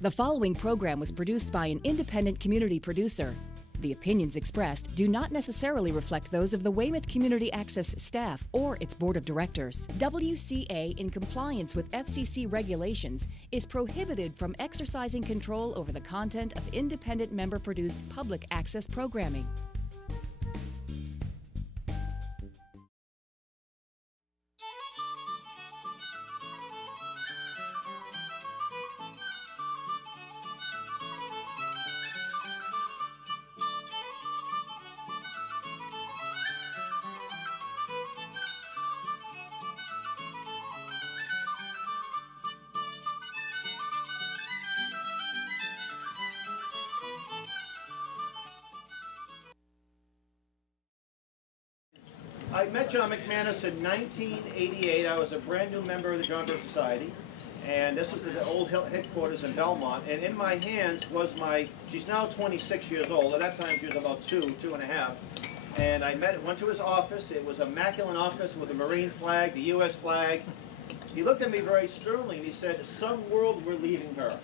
The following program was produced by an independent community producer. The opinions expressed do not necessarily reflect those of the Weymouth Community Access staff or its board of directors. WCA, in compliance with FCC regulations, is prohibited from exercising control over the content of independent member-produced public access programming. I met John McManus in 1988. I was a brand new member of the John Birch Society, and this was the old headquarters in Belmont. And in my hands was she's now 26 years old. At that time she was about two and a half. And I went to his office. It was a immaculate office with a Marine flag, the U.S. flag. He looked at me very sternly and he said, "Some world we're leaving her."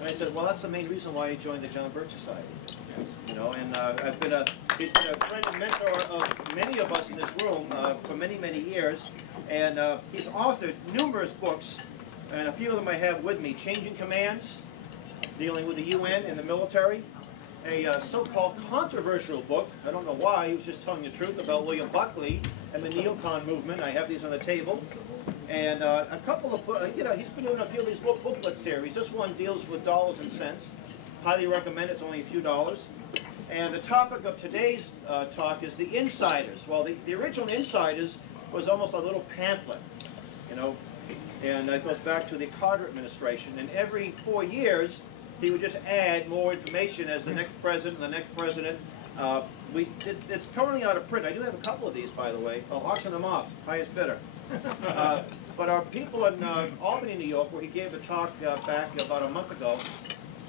And I said, "Well, that's the main reason why I joined the John Birch Society." You know, and he's been a friend and mentor of many of us in this room for many, many years. And he's authored numerous books, and a few of them I have with me. Changing Commands, dealing with the UN and the military. A so-called controversial book, I don't know why, he was just telling the truth, about William Buckley and the neocon movement. I have these on the table. And a couple of, he's been doing a few of these booklet series. This one deals with dollars and cents. Highly recommend it. It's only a few dollars. And the topic of today's talk is the Insiders. Well, the original Insiders was almost a little pamphlet, you know, and it goes back to the Carter administration. And every 4 years, he would just add more information as the next president and the next president. It's currently out of print. I do have a couple of these, by the way. I'll auction them off, highest bidder. But our people in Albany, New York, where he gave the talk back about a month ago,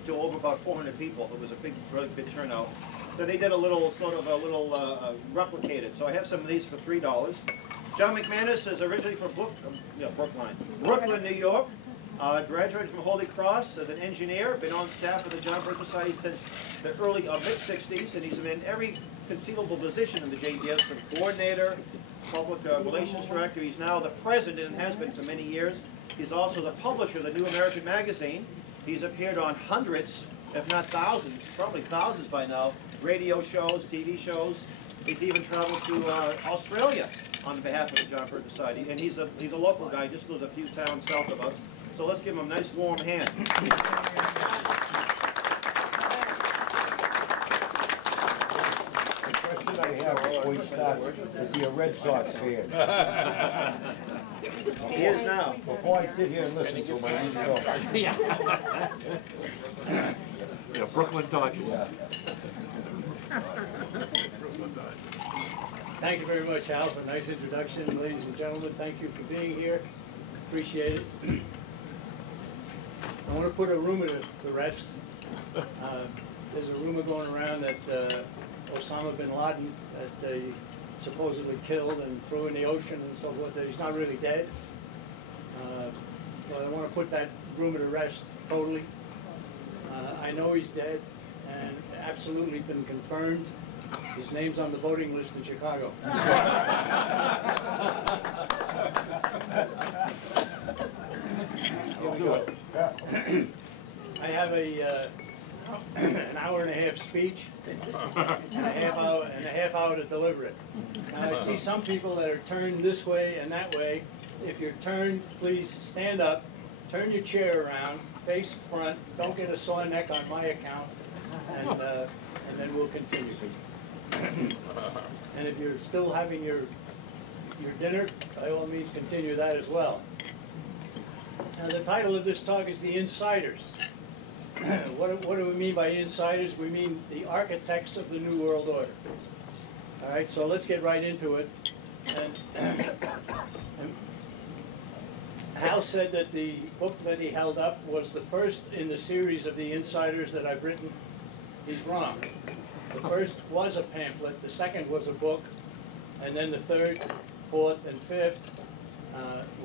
to over about 400 people. It was a really big turnout. So they did a little, replicated. So I have some of these for $3. John McManus is originally from Brooklyn, New York. Graduated from Holy Cross as an engineer. Been on staff of the John Birch Society since the early mid-60s, and he's been in every conceivable position in the JBS, from coordinator, public relations director. He's now the president and has been for many years. He's also the publisher of the New American Magazine. He's appeared on hundreds, if not thousands, probably thousands by now, radio shows, TV shows. He's even traveled to Australia on behalf of the John Birch Society. And he's a local guy, just lives a few towns south of us. So let's give him a nice warm hand. The question I have before you start, is he a Red Sox fan? He is now. Before I sit here and listen to him, I need to know. Yeah, Brooklyn Dodgers. Yeah. Thank you very much, Al, for a nice introduction. Ladies and gentlemen, thank you for being here. Appreciate it. I want to put a rumor to rest. There's a rumor going around that Osama bin Laden, that they supposedly killed and threw in the ocean and so forth, that he's not really dead. But I want to put that rumor to rest totally. I know he's dead and absolutely been confirmed. His name's on the voting list in Chicago. I have an hour and a half speech and a half hour to deliver it. Now, I see some people that are turned this way and that way. If you're turned, please stand up, turn your chair around, face front, don't get a sore neck on my account, and then we'll continue. And if you're still having your dinner, by all means continue that as well. Now, the title of this talk is The Insiders. What do we mean by insiders? We mean the architects of the New World Order. All right, so let's get right into it. And Hal said that the book that he held up was the first in the series of the insiders that I've written. He's wrong. The first was a pamphlet, the second was a book, and then the third, fourth, and fifth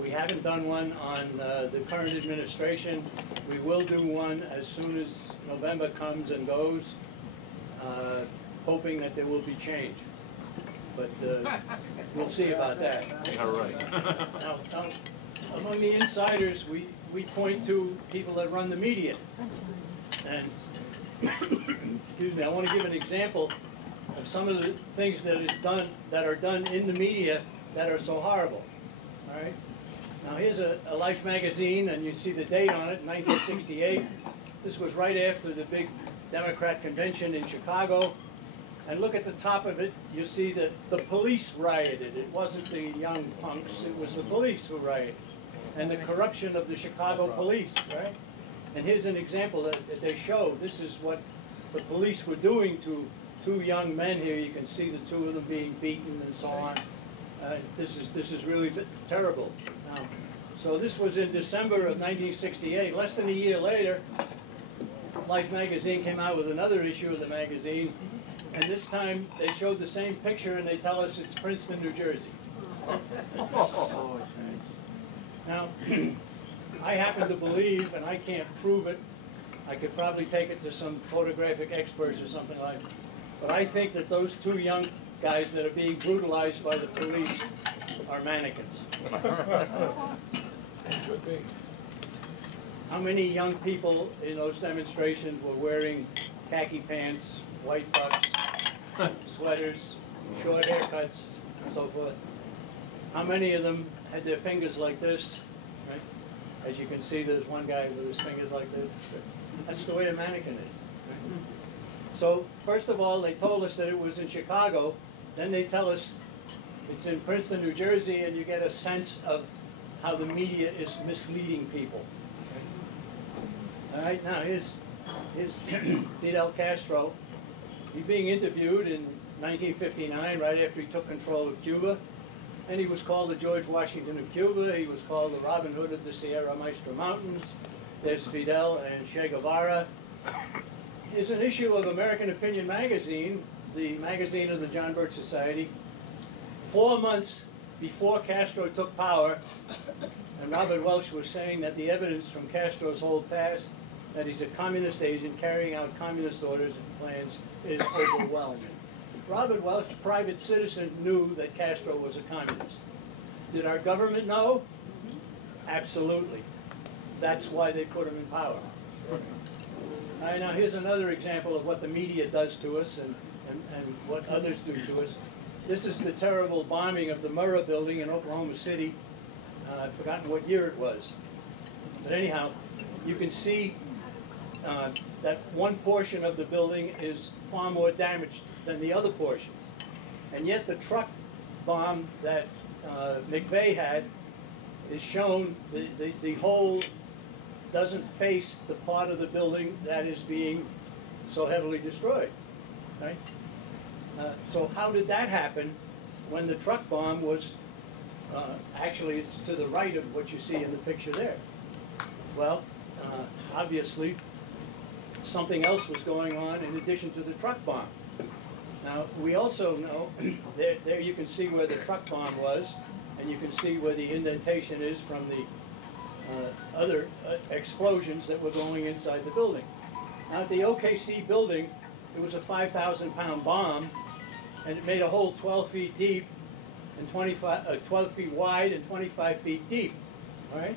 We haven't done one on the current administration. We will do one as soon as November comes and goes, hoping that there will be change. But we'll see about that. All right. Now, among the insiders, we point to people that run the media. And, excuse me, I want to give an example of some of the things that are done in the media that are so horrible. All right? Now here's a Life magazine, and you see the date on it, 1968. This was right after the big Democrat convention in Chicago. And look at the top of it, you see that the police rioted. It wasn't the young punks, it was the police who rioted. And the corruption of the Chicago police, right? And here's an example that they show. This is what the police were doing to two young men here. You can see the two of them being beaten and so on. This is really terrible. So this was in December of 1968. Less than a year later, Life magazine came out with another issue of the magazine, and this time they showed the same picture and they tell us it's Princeton, New Jersey. Now, I happen to believe, and I can't prove it, I could probably take it to some photographic experts or something like that, but I think that those two young guys that are being brutalized by the police are mannequins. Could be. How many young people in those demonstrations were wearing khaki pants, white bucks, sweaters, short haircuts, and so forth? How many of them had their fingers like this, right? As you can see, there's one guy with his fingers like this. That's the way a mannequin is. Right? So, first of all, they told us that it was in Chicago. Then they tell us it's in Princeton, New Jersey, and you get a sense of how the media is misleading people. All right, now here's Fidel Castro. He's being interviewed in 1959, right after he took control of Cuba. And he was called the George Washington of Cuba. He was called the Robin Hood of the Sierra Maestra Mountains. There's Fidel and Che Guevara. Here's an issue of American Opinion magazine, the magazine of the John Birch Society. 4 months before Castro took power, and Robert Welch was saying that the evidence from Castro's whole past, that he's a communist agent carrying out communist orders and plans, is overwhelming. Robert Welch, private citizen, knew that Castro was a communist. Did our government know? Absolutely. That's why they put him in power. All right, now here's another example of what the media does to us and what others do to us. This is the terrible bombing of the Murrah building in Oklahoma City. I've forgotten what year it was. But anyhow, you can see that one portion of the building is far more damaged than the other portions. And yet the truck bomb that McVeigh had is shown, the hole doesn't face the part of the building that is being so heavily destroyed, right? So how did that happen when the truck bomb was, actually it's to the right of what you see in the picture there? Well, obviously, something else was going on in addition to the truck bomb. Now, we also know, there you can see where the truck bomb was, and you can see where the indentation is from the other explosions that were going inside the building. Now, at the OKC building, it was a 5,000-pound bomb, and it made a hole 12 feet deep and 12 feet wide and 25 feet deep. All right?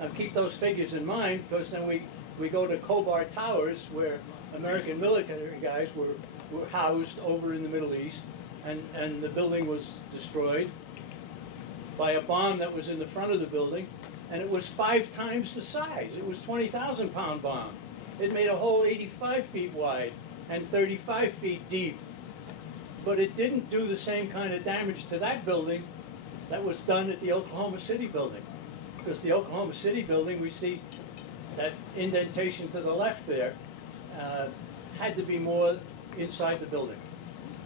Now, keep those figures in mind, because then we go to Khobar Towers, where American military guys were housed over in the Middle East, and the building was destroyed by a bomb that was in the front of the building, and it was 5 times the size. It was a 20,000-pound bomb. It made a hole 85 feet wide and 35 feet deep. But it didn't do the same kind of damage to that building that was done at the Oklahoma City building. Because the Oklahoma City building, we see that indentation to the left there, had to be more inside the building.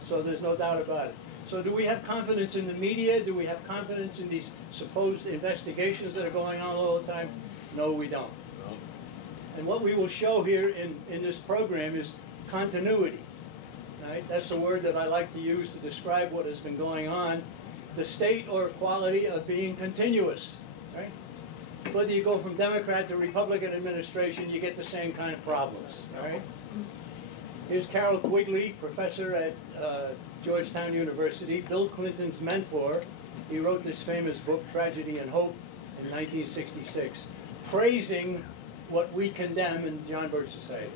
So there's no doubt about it. So do we have confidence in the media? Do we have confidence in these supposed investigations that are going on all the time? No, we don't. No. And what we will show here in this program is continuity. Right? That's a word that I like to use to describe what has been going on. the state or quality of being continuous, right? Whether you go from Democrat to Republican administration, you get the same kind of problems, all right? Here's Carol Quigley, professor at Georgetown University, Bill Clinton's mentor. He wrote this famous book, Tragedy and Hope, in 1966, praising what we condemn in John Birch Society.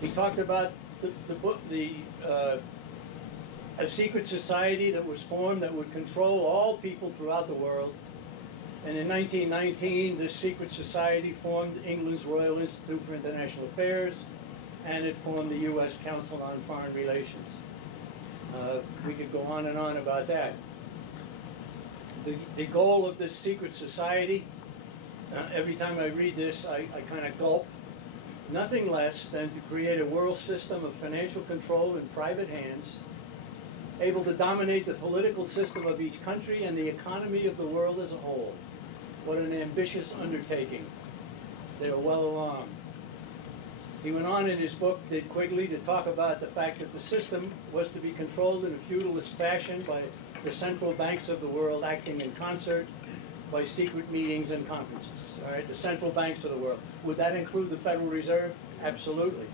He talked about a secret society that was formed that would control all people throughout the world. And in 1919, this secret society formed England's Royal Institute for International Affairs, and it formed the U.S. Council on Foreign Relations. We could go on and on about that. The goal of this secret society, every time I read this, I kind of gulp. Nothing less than to create a world system of financial control in private hands, able to dominate the political system of each country and the economy of the world as a whole. What an ambitious undertaking. They are well along. He went on in his book, did Quigley, to talk about the fact that the system was to be controlled in a feudalist fashion by the central banks of the world acting in concert, by secret meetings and conferences, all right? The central banks of the world. Would that include the Federal Reserve? Absolutely.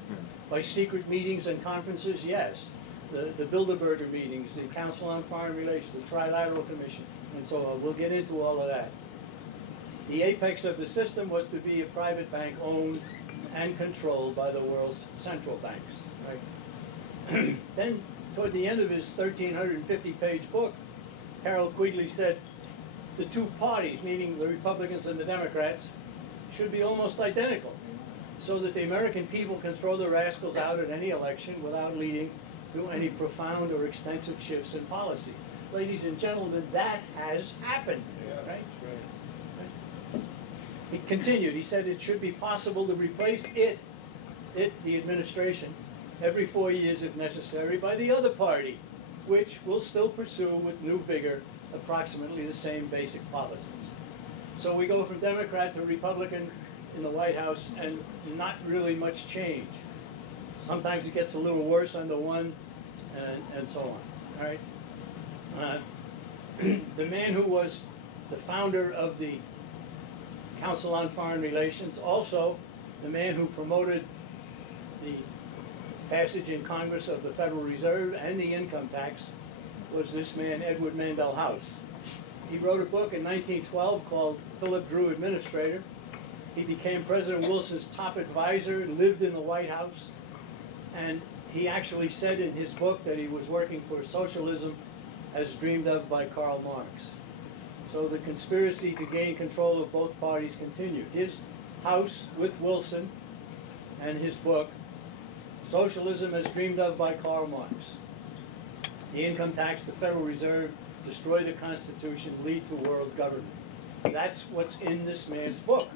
By secret meetings and conferences, yes. The Bilderberger meetings, the Council on Foreign Relations, the Trilateral Commission, and so on. We'll get into all of that. The apex of the system was to be a private bank owned and controlled by the world's central banks, right? Then, toward the end of his 1,350-page book, Harold Quigley said, the two parties, meaning the Republicans and the Democrats, should be almost identical, so that the American people can throw the rascals out at any election without leading to any profound or extensive shifts in policy. Ladies and gentlemen, that has happened, right? Right? He continued, he said it should be possible to replace the administration, every 4 years if necessary, by the other party, which will still pursue with new vigor approximately the same basic policies. So we go from Democrat to Republican in the White House and not really much change. Sometimes it gets a little worse under one and so on, all right? The man who was the founder of the Council on Foreign Relations, also the man who promoted the passage in Congress of the Federal Reserve and the income tax, was this man, Edward Mandell House. He wrote a book in 1912 called Philip Drew Administrator. He became President Wilson's top advisor and lived in the White House. And he actually said in his book that he was working for socialism as dreamed of by Karl Marx. So the conspiracy to gain control of both parties continued. His house with Wilson and his book, Socialism as Dreamed of by Karl Marx. The income tax, the Federal Reserve, destroy the Constitution, lead to world government. That's what's in this man's book.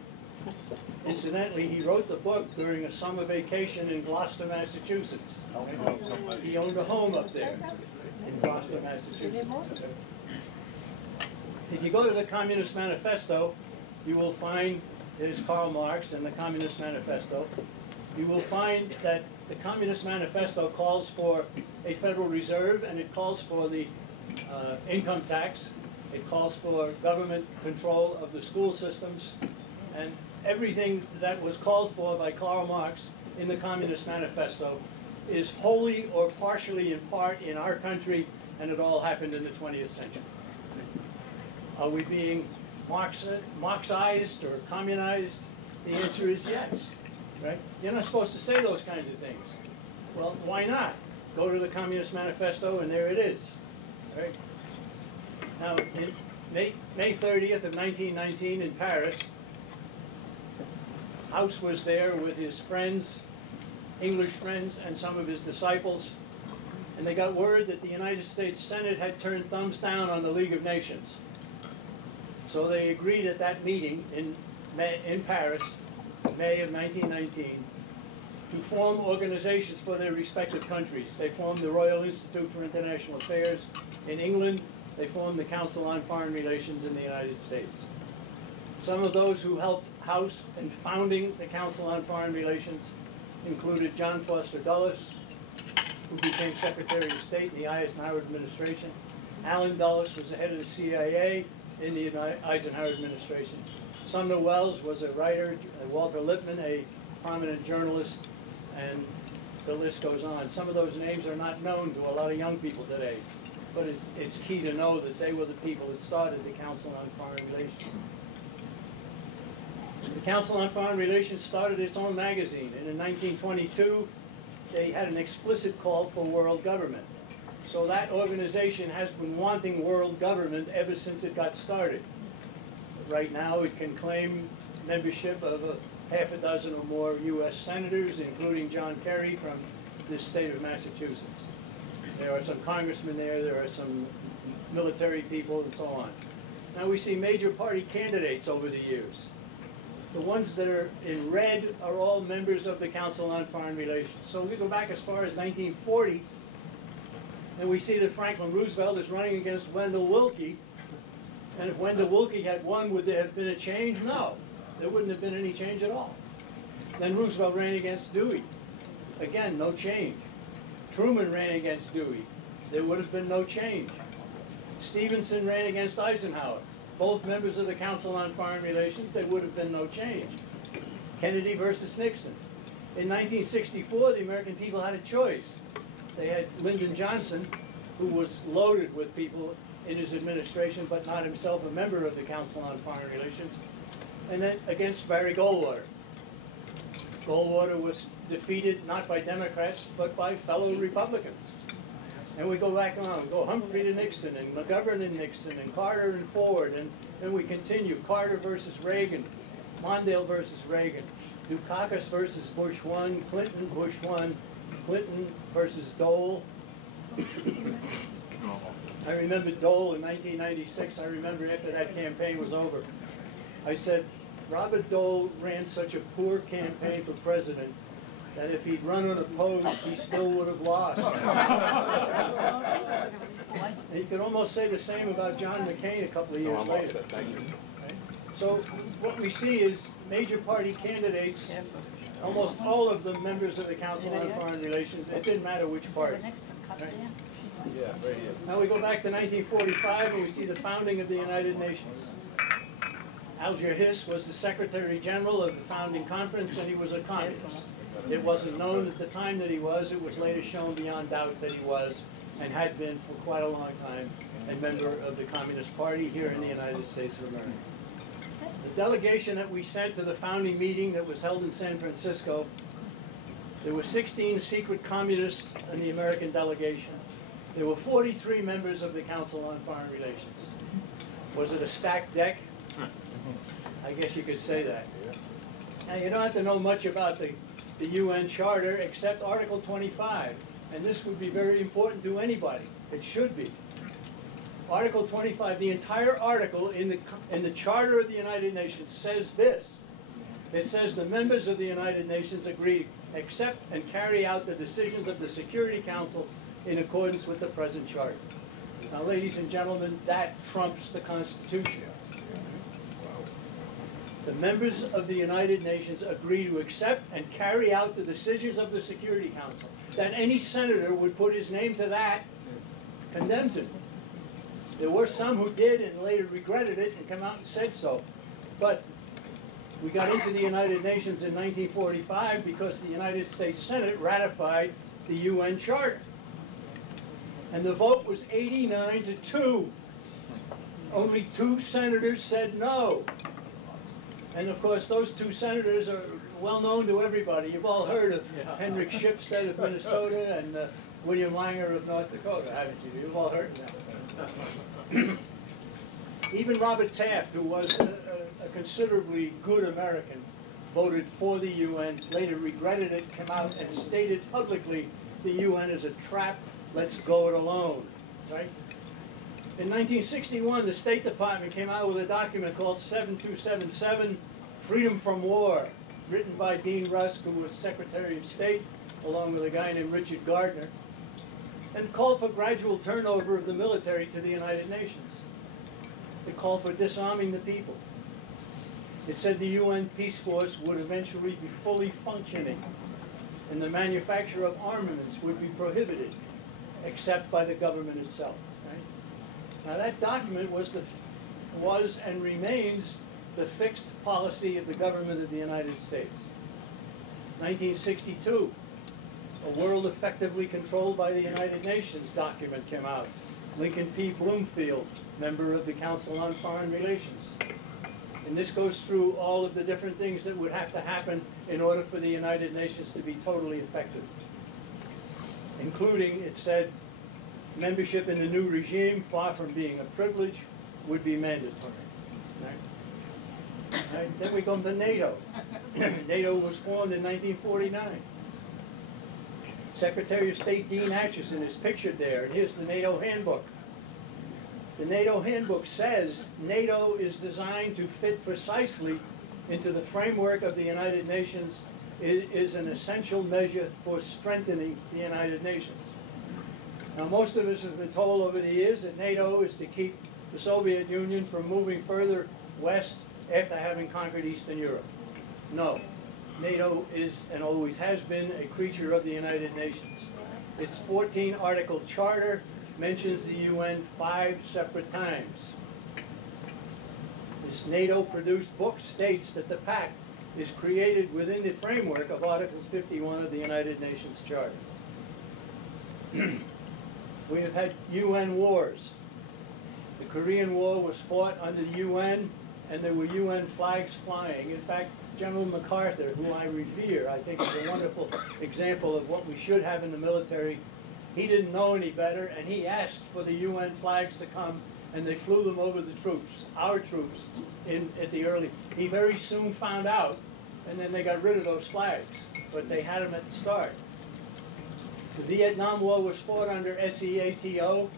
Incidentally, he wrote the book during a summer vacation in Gloucester, Massachusetts. He owned a home up there in Gloucester, Massachusetts. If you go to the Communist Manifesto, you will find, there's Karl Marx and the Communist Manifesto, you will find that the Communist Manifesto calls for a Federal Reserve, and it calls for the income tax, it calls for government control of the school systems, and everything that was called for by Karl Marx in the Communist Manifesto is wholly or partially in part in our country, and it all happened in the 20th century. Are we being Marxized or communized? The answer is yes, right? You're not supposed to say those kinds of things. Well, why not? Go to the Communist Manifesto and there it is, right? Now, in May 30th of 1919 in Paris, House was there with his friends, English friends, and some of his disciples, and they got word that the United States Senate had turned thumbs down on the League of Nations. So they agreed at that meeting in Paris, May of 1919, to form organizations for their respective countries. They formed the Royal Institute for International Affairs in England. They formed the Council on Foreign Relations in the United States. Some of those who helped House in founding the Council on Foreign Relations included John Foster Dulles, who became Secretary of State in the Eisenhower administration, Allen Dulles was the head of the CIA in the Eisenhower administration. Sumner Welles was a writer, Walter Lippmann, a prominent journalist, and the list goes on. Some of those names are not known to a lot of young people today, but it's key to know that they were the people that started the Council on Foreign Relations. The Council on Foreign Relations started its own magazine, and in 1922, they had an explicit call for world government. So that organization has been wanting world government ever since it got started. Right now, it can claim membership of half a dozen or more U.S. senators, including John Kerry from this state of Massachusetts. There are some congressmen there are some military people, and so on. Now we see major party candidates over the years. The ones that are in red are all members of the Council on Foreign Relations. So we go back as far as 1940, and we see that Franklin Roosevelt is running against Wendell Willkie. And if Wendell Willkie had won, would there have been a change? No. There wouldn't have been any change at all. Then Roosevelt ran against Dewey. Again, no change. Truman ran against Dewey. There would have been no change. Stevenson ran against Eisenhower. Both members of the Council on Foreign Relations, there would have been no change. Kennedy versus Nixon. In 1964, the American people had a choice. They had Lyndon Johnson, who was loaded with people in his administration, but not himself a member of the Council on Foreign Relations, and then against Barry Goldwater. Goldwater was defeated not by Democrats, but by fellow Republicans. And we go back on, we go Humphrey to Nixon, and McGovern and Nixon, and Carter and Ford, and then we continue, Carter versus Reagan, Mondale versus Reagan, Dukakis versus Bush 1, Clinton, Bush 1, Clinton versus Dole. I remember Dole in 1996. I remember after that campaign was over, I said, Robert Dole ran such a poor campaign for president that if he'd run unopposed, he still would have lost. And you could almost say the same about John McCain a couple of years later. So what we see is major party candidates, almost all of them members of the Council on Foreign Relations. It didn't matter which party. Right? Yeah, right here. Now we go back to 1945 and we see the founding of the United Nations. Alger Hiss was the Secretary General of the founding conference, and he was a communist. It wasn't known at the time that he was. It was later shown beyond doubt that he was, and had been for quite a long time, a member of the Communist Party here in the United States of America. The delegation that we sent to the founding meeting that was held in San Francisco, there were 16 secret communists in the American delegation. There were 43 members of the Council on Foreign Relations. Was it a stacked deck? I guess you could say that. Now, you don't have to know much about the UN Charter except Article 25, and this would be very important to anybody. It should be. Article 25, the entire article in the Charter of the United Nations says this. It says the members of the United Nations agree to accept and carry out the decisions of the Security Council in accordance with the present Charter. Now, ladies and gentlemen, that trumps the Constitution. The members of the United Nations agree to accept and carry out the decisions of the Security Council. That any senator would put his name to that condemns it. There were some who did and later regretted it and come out and said so. But we got into the United Nations in 1945 because the United States Senate ratified the UN Charter. And the vote was 89-2. Only 2 senators said no. And of course, those 2 senators are well known to everybody. You've all heard of Henrik Shipstead of Minnesota and William Langer of North Dakota, haven't you? You've all heard of them. Even Robert Taft, who was a considerably good American, voted for the UN, later regretted it, came out and stated publicly the UN is a trap, let's go it alone, right? In 1961, the State Department came out with a document called 7277, Freedom from War, written by Dean Rusk, who was Secretary of State, along with a guy named Richard Gardner, and called for gradual turnover of the military to the United Nations. It called for disarming the people. It said the UN Peace Force would eventually be fully functioning, and the manufacture of armaments would be prohibited, except by the government itself. Right? Now that document was and remains the fixed policy of the government of the United States. 1962, A World Effectively Controlled by the United Nations document came out. Lincoln P. Bloomfield, member of the Council on Foreign Relations. And this goes through all of the different things that would have to happen in order for the United Nations to be totally effective. Including, it said, membership in the new regime, far from being a privilege, would be mandatory. Right? Then we come to NATO. NATO was formed in 1949. Secretary of State Dean Acheson is pictured there, and here's the NATO handbook. The NATO handbook says NATO is designed to fit precisely into the framework of the United Nations. It is an essential measure for strengthening the United Nations. Now, most of us have been told over the years that NATO is to keep the Soviet Union from moving further west after having conquered Eastern Europe. No, NATO is and always has been a creature of the United Nations. Its 14-article charter mentions the UN 5 separate times. This NATO-produced book states that the pact is created within the framework of Article 51 of the United Nations Charter. We have had UN wars. The Korean War was fought under the UN, and there were UN flags flying. In fact, General MacArthur, who I revere, I think is a wonderful example of what we should have in the military. He didn't know any better, and he asked for the UN flags to come, and they flew them over the troops, our troops, at the early. He very soon found out, and then they got rid of those flags, but they had them at the start. The Vietnam War was fought under SEATO,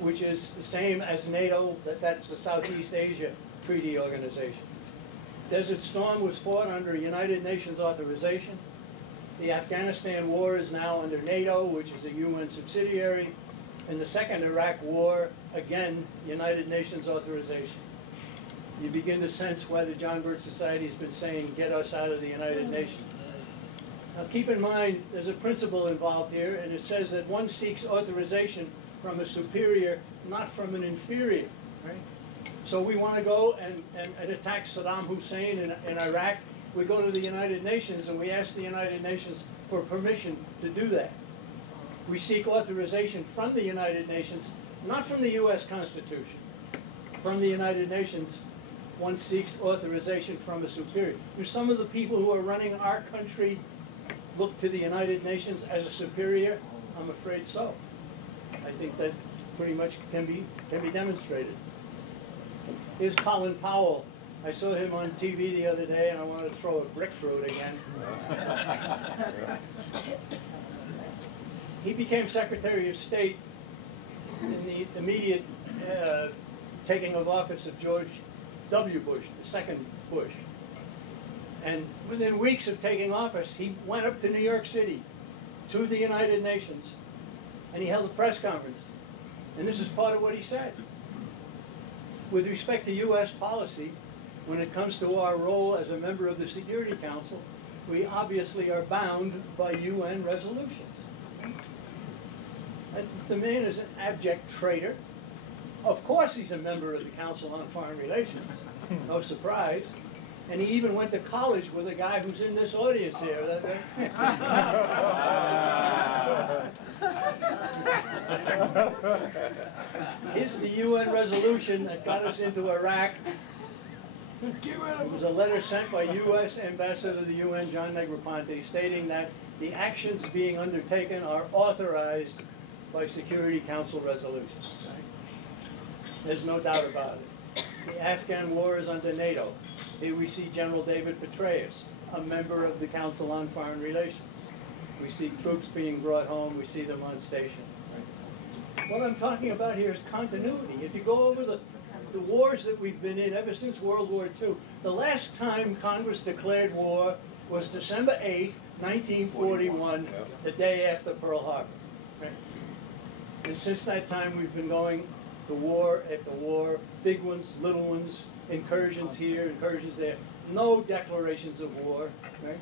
which is the same as NATO, that's the Southeast Asia Treaty Organization. Desert Storm was fought under United Nations authorization. The Afghanistan War is now under NATO, which is a UN subsidiary. And the second Iraq War, again, United Nations authorization. You begin to sense why the John Birch Society has been saying, get us out of the United Nations. Now keep in mind, there's a principle involved here, and it says that one seeks authorization from a superior, not from an inferior, right? So we want to go and attack Saddam Hussein in Iraq. We go to the United Nations and we ask the United Nations for permission to do that. We seek authorization from the United Nations, not from the US Constitution. From the United Nations, one seeks authorization from a superior. Do some of the people who are running our country look to the United Nations as a superior? I'm afraid so. I think that pretty much can be demonstrated. Here's Colin Powell. I saw him on TV the other day, and I wanted to throw a brick through it again. He became Secretary of State in the immediate taking of office of George W. Bush, the second Bush. And within weeks of taking office, he went up to New York City, to the United Nations, and he held a press conference. And this is part of what he said. With respect to U.S. policy, when it comes to our role as a member of the Security Council, we obviously are bound by UN resolutions. And the man is an abject traitor. Of course he's a member of the Council on Foreign Relations, no surprise. And he even went to college with a guy who's in this audience here. Here's the UN resolution that got us into Iraq. It was a letter sent by U.S. Ambassador to the UN, John Negroponte, stating that the actions being undertaken are authorized by Security Council resolutions. Right? There's no doubt about it. The Afghan war is under NATO. Here we see General David Petraeus, a member of the Council on Foreign Relations. We see troops being brought home. We see them on station. Right? What I'm talking about here is continuity. If you go over the wars that we've been in ever since World War II, the last time Congress declared war was December 8, 1941, the day after Pearl Harbor. Right? And since that time, we've been going to war after war, big ones, little ones, incursions here, incursions there, no declarations of war. Right?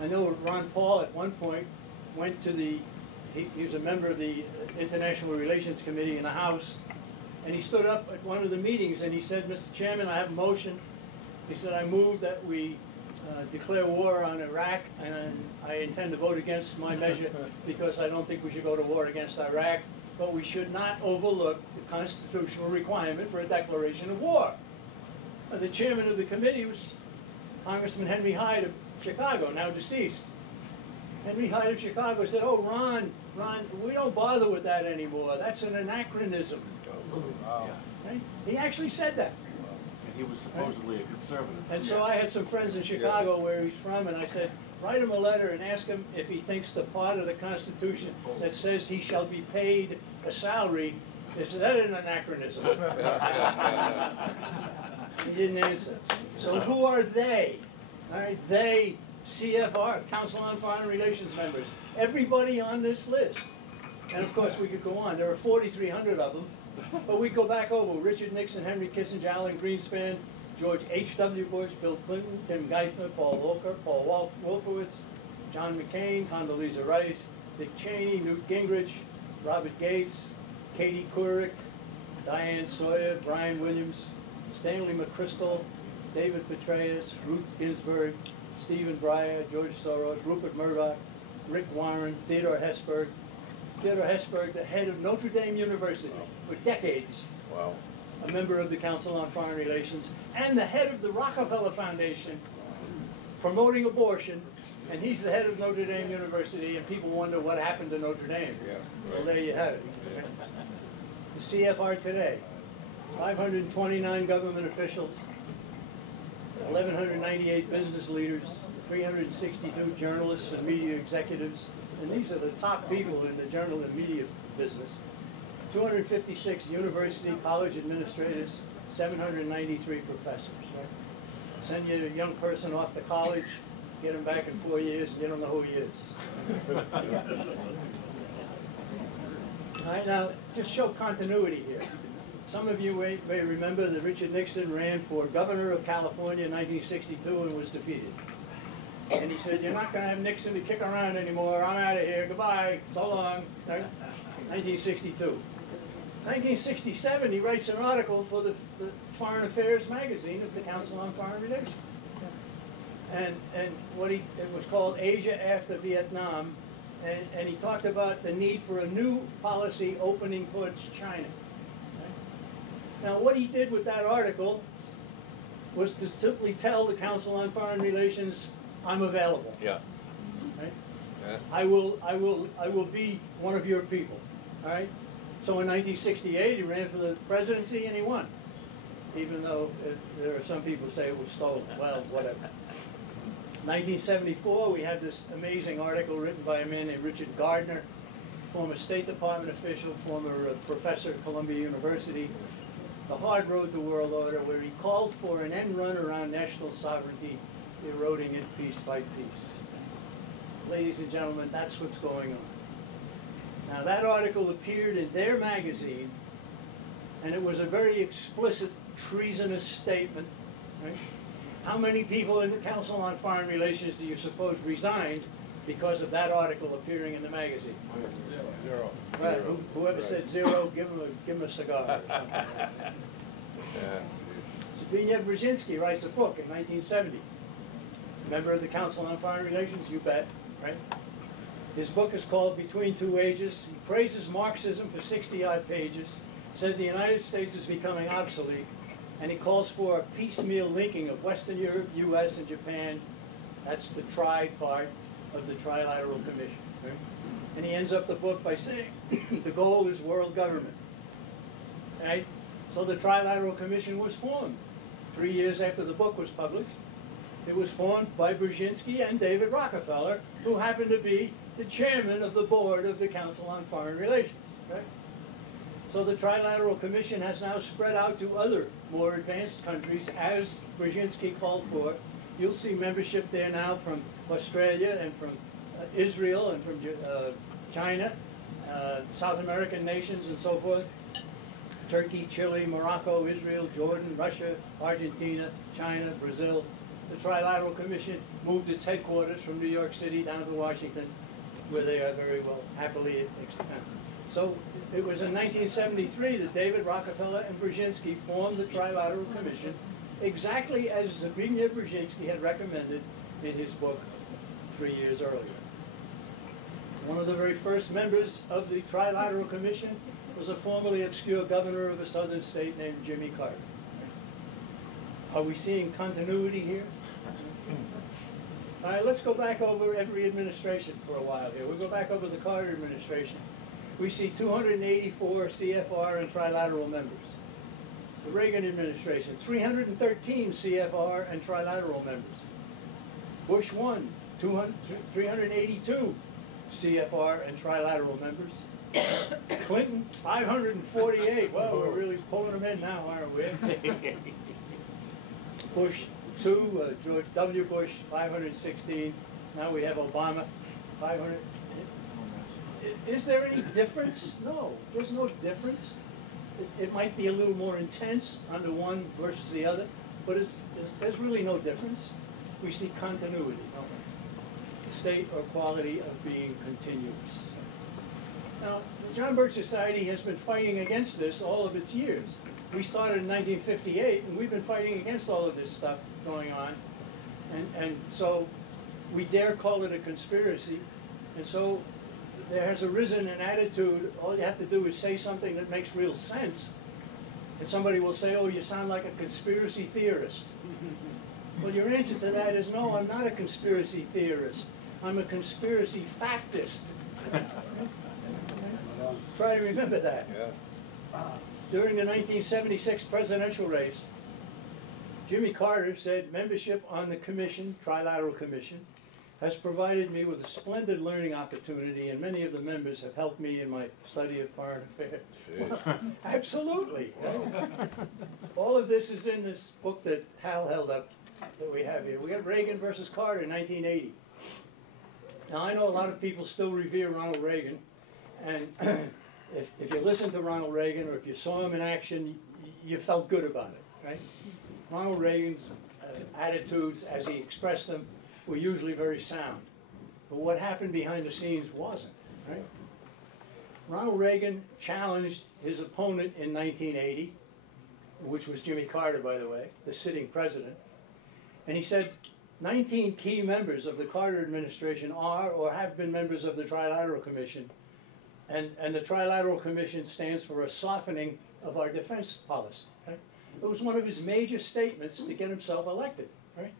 I know Ron Paul at one point went to the he was a member of the International Relations Committee in the House, and he stood up at one of the meetings and he said, Mr. Chairman, I have a motion. He said, I move that we declare war on Iraq, and I intend to vote against my measure because I don't think we should go to war against Iraq, but we should not overlook the constitutional requirement for a declaration of war. The chairman of the committee was Congressman Henry Hyde of Chicago, now deceased. Henry Hyde of Chicago said, oh, Ron, we don't bother with that anymore. That's an anachronism. Wow. Right? He actually said that. And he was supposedly a conservative. And so I had some friends in Chicago where he's from, and I said, write him a letter and ask him if he thinks the part of the Constitution that says he shall be paid a salary, is that an anachronism? He didn't answer. So who are they? All right, they, CFR, Council on Foreign Relations members, everybody on this list. And of course we could go on. There are 4,300 of them. But we go back over Richard Nixon, Henry Kissinger, Alan Greenspan, George H.W. Bush, Bill Clinton, Tim Geithner, Paul Volcker, Paul Wolfowitz, John McCain, Condoleezza Rice, Dick Cheney, Newt Gingrich, Robert Gates, Katie Couric, Diane Sawyer, Brian Williams, Stanley McChrystal, David Petraeus, Ruth Ginsburg, Stephen Breyer, George Soros, Rupert Murdoch, Rick Warren, Theodore Hesburgh. Theodore Hesburgh, the head of Notre Dame University for decades. Wow. A member of the Council on Foreign Relations, and the head of the Rockefeller Foundation promoting abortion, and he's the head of Notre Dame University, and people wonder what happened to Notre Dame. Yeah. Well, there you have it. The CFR today, 529 government officials, 1,198 business leaders, 362 journalists and media executives, and these are the top people in the journal and media business. 256 university college administrators, 793 professors. Right? Send your young person off to college, get him back in 4 years, and you don't know who he is. All right, now, just show continuity here. Some of you may remember that Richard Nixon ran for governor of California in 1962 and was defeated. And he said, you're not going to have Nixon to kick around anymore. I'm out of here. Goodbye. So long. 1962. 1967, he writes an article for the Foreign Affairs magazine of the Council on Foreign Relations. And it was called Asia After Vietnam. And he talked about the need for a new policy opening towards China. Now, what he did with that article was to simply tell the Council on Foreign Relations, I'm available. Yeah. Right? Yeah. I will be one of your people. All right? So in 1968, he ran for the presidency and he won, even though there are some people say it was stolen. Well, whatever. 1974, we had this amazing article written by a man named Richard Gardner, former State Department official, former professor at Columbia University, The Hard Road to World Order, where he called for an end run around national sovereignty, eroding it piece by piece. Ladies and gentlemen, that's what's going on. Now, that article appeared in their magazine, and it was a very explicit, treasonous statement. Right? How many people in the Council on Foreign Relations do you suppose resigned because of that article appearing in the magazine? Zero. Right. Whoever said zero, give him a cigar or something. Zbigniew Brzezinski writes a book in 1970. Member of the Council on Foreign Relations, you bet, right? His book is called Between Two Ages. He praises Marxism for 60-odd pages, says the United States is becoming obsolete, and he calls for a piecemeal linking of Western Europe, US, and Japan. That's the tri part of the Trilateral Commission. Right? And he ends up the book by saying the goal is world government. Right? So the Trilateral Commission was formed 3 years after the book was published. It was formed by Brzezinski and David Rockefeller, who happened to be the chairman of the board of the Council on Foreign Relations. Right? So the Trilateral Commission has now spread out to other more advanced countries, as Brzezinski called for. You'll see membership there now from Australia and from Israel and from China, South American nations and so forth. Turkey, Chile, Morocco, Israel, Jordan, Russia, Argentina, China, Brazil. The Trilateral Commission moved its headquarters from New York City down to Washington. where they are very well happily extant. So it was in 1973 that David Rockefeller and Brzezinski formed the Trilateral Commission, exactly as Zbigniew Brzezinski had recommended in his book 3 years earlier. One of the very first members of the Trilateral Commission was a formerly obscure governor of a southern state named Jimmy Carter. Are we seeing continuity here? All right, let's go back over every administration for a while here. We'll go back over the Carter administration. We see 284 CFR and trilateral members. The Reagan administration, 313 CFR and trilateral members. Bush 1, 382 CFR and trilateral members. Clinton, 548. Well, we're really pulling them in now, aren't we? Bush 2, George W. Bush, 516. Now we have Obama, 500. Is there any difference? No, there's no difference. It might be a little more intense under one versus the other, but there's really no difference. We see continuity, the state or quality of being continuous. Now, the John Birch Society has been fighting against this all of its years. We started in 1958, and we've been fighting against all of this stuff going on. And so we dare call it a conspiracy. And so there has arisen an attitude, all you have to do is say something that makes real sense, and somebody will say, oh, you sound like a conspiracy theorist. Well, your answer to that is, no, I'm not a conspiracy theorist. I'm a conspiracy factist. Try to remember that. Yeah. During the 1976 presidential race, Jimmy Carter said, membership on the commission, Trilateral Commission, has provided me with a splendid learning opportunity, and many of the members have helped me in my study of foreign affairs. Well, absolutely. All of this is in this book that Hal held up that we have here. We got Reagan versus Carter in 1980. Now, I know a lot of people still revere Ronald Reagan, and if you listen to Ronald Reagan or if you saw him in action, you felt good about it, right? Ronald Reagan's attitudes, as he expressed them, were usually very sound. But what happened behind the scenes wasn't, right? Ronald Reagan challenged his opponent in 1980, which was Jimmy Carter, by the way, the sitting president. And he said, 19 key members of the Carter administration are or have been members of the Trilateral Commission. And the Trilateral Commission stands for a softening of our defense policy, right? It was one of his major statements to get himself elected, right?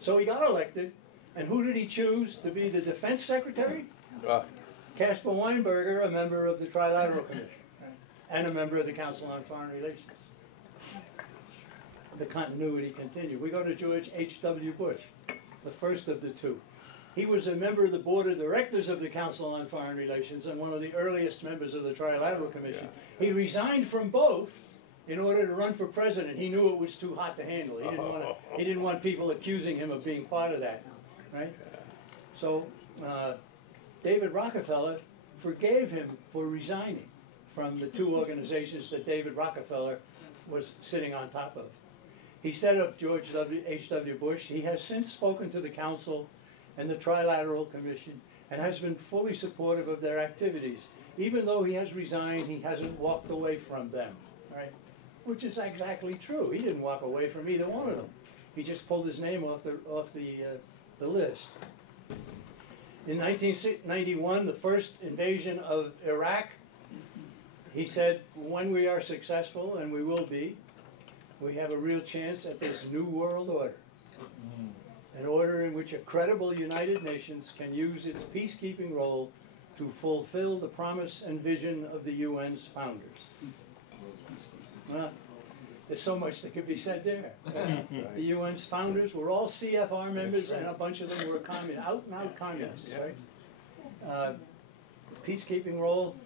So he got elected, and who did he choose to be the defense secretary? Caspar Weinberger, a member of the Trilateral Commission, right? And a member of the Council on Foreign Relations. The continuity continued. We go to George H.W. Bush, the first of the two. He was a member of the board of directors of the Council on Foreign Relations and one of the earliest members of the Trilateral Commission. He resigned from both in order to run for president. He knew it was too hot to handle. He didn't want people accusing him of being part of that, right? So David Rockefeller forgave him for resigning from the two organizations that David Rockefeller was sitting on top of. He said of George H.W. Bush, he has since spoken to the Council and the Trilateral Commission and has been fully supportive of their activities. Even though he has resigned, he hasn't walked away from them, right? Which is exactly true. He didn't walk away from either one of them. He just pulled his name off the list. In 1991, the first invasion of Iraq, he said, when we are successful, and we will be, we have a real chance at this new world order. An order in which a credible United Nations can use its peacekeeping role to fulfill the promise and vision of the UN's founders. Well, there's so much that could be said there. The UN's founders were all CFR members, and a bunch of them were out-and-out communists, right? Peacekeeping role.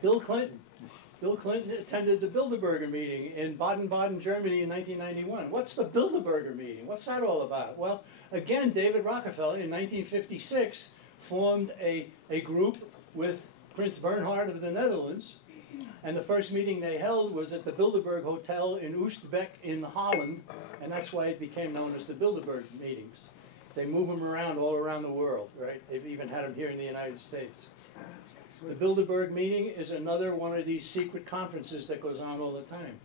Bill Clinton. Bill Clinton attended the Bilderberger meeting in Baden-Baden, Germany in 1991. What's the Bilderberger meeting? What's that all about? Well, again, David Rockefeller in 1956 formed a group with Prince Bernhard of the Netherlands, and the first meeting they held was at the Bilderberg Hotel in Oostbeek in Holland, and that's why it became known as the Bilderberg meetings. They move them around all around the world, right? They've even had them here in the United States. The Bilderberg meeting is another one of these secret conferences that goes on all the time.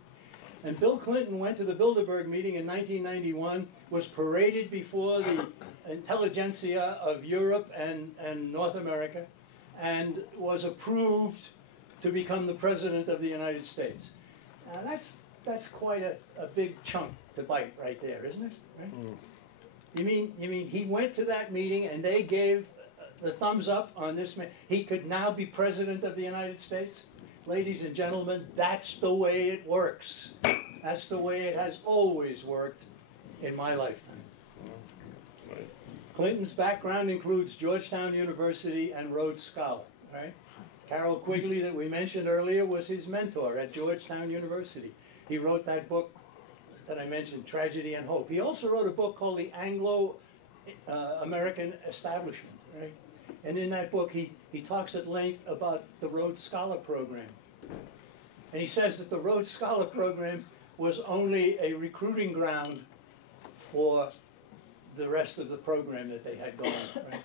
And Bill Clinton went to the Bilderberg meeting in 1991, was paraded before the intelligentsia of Europe and North America, and was approved to become the President of the United States. Now that's quite a big chunk to bite right there, isn't it? Right? You mean he went to that meeting and they gave the thumbs up on this man? He could now be President of the United States? Ladies and gentlemen, that's the way it works. That's the way it has always worked in my lifetime. Clinton's background includes Georgetown University and Rhodes Scholar, right? Carol Quigley, that we mentioned earlier, was his mentor at Georgetown University. He wrote that book that I mentioned, Tragedy and Hope. He also wrote a book called The Anglo-American Establishment, right? And in that book, he talks at length about the Rhodes Scholar Program. And he says that the Rhodes Scholar Program was only a recruiting ground for the rest of the program that they had going, right?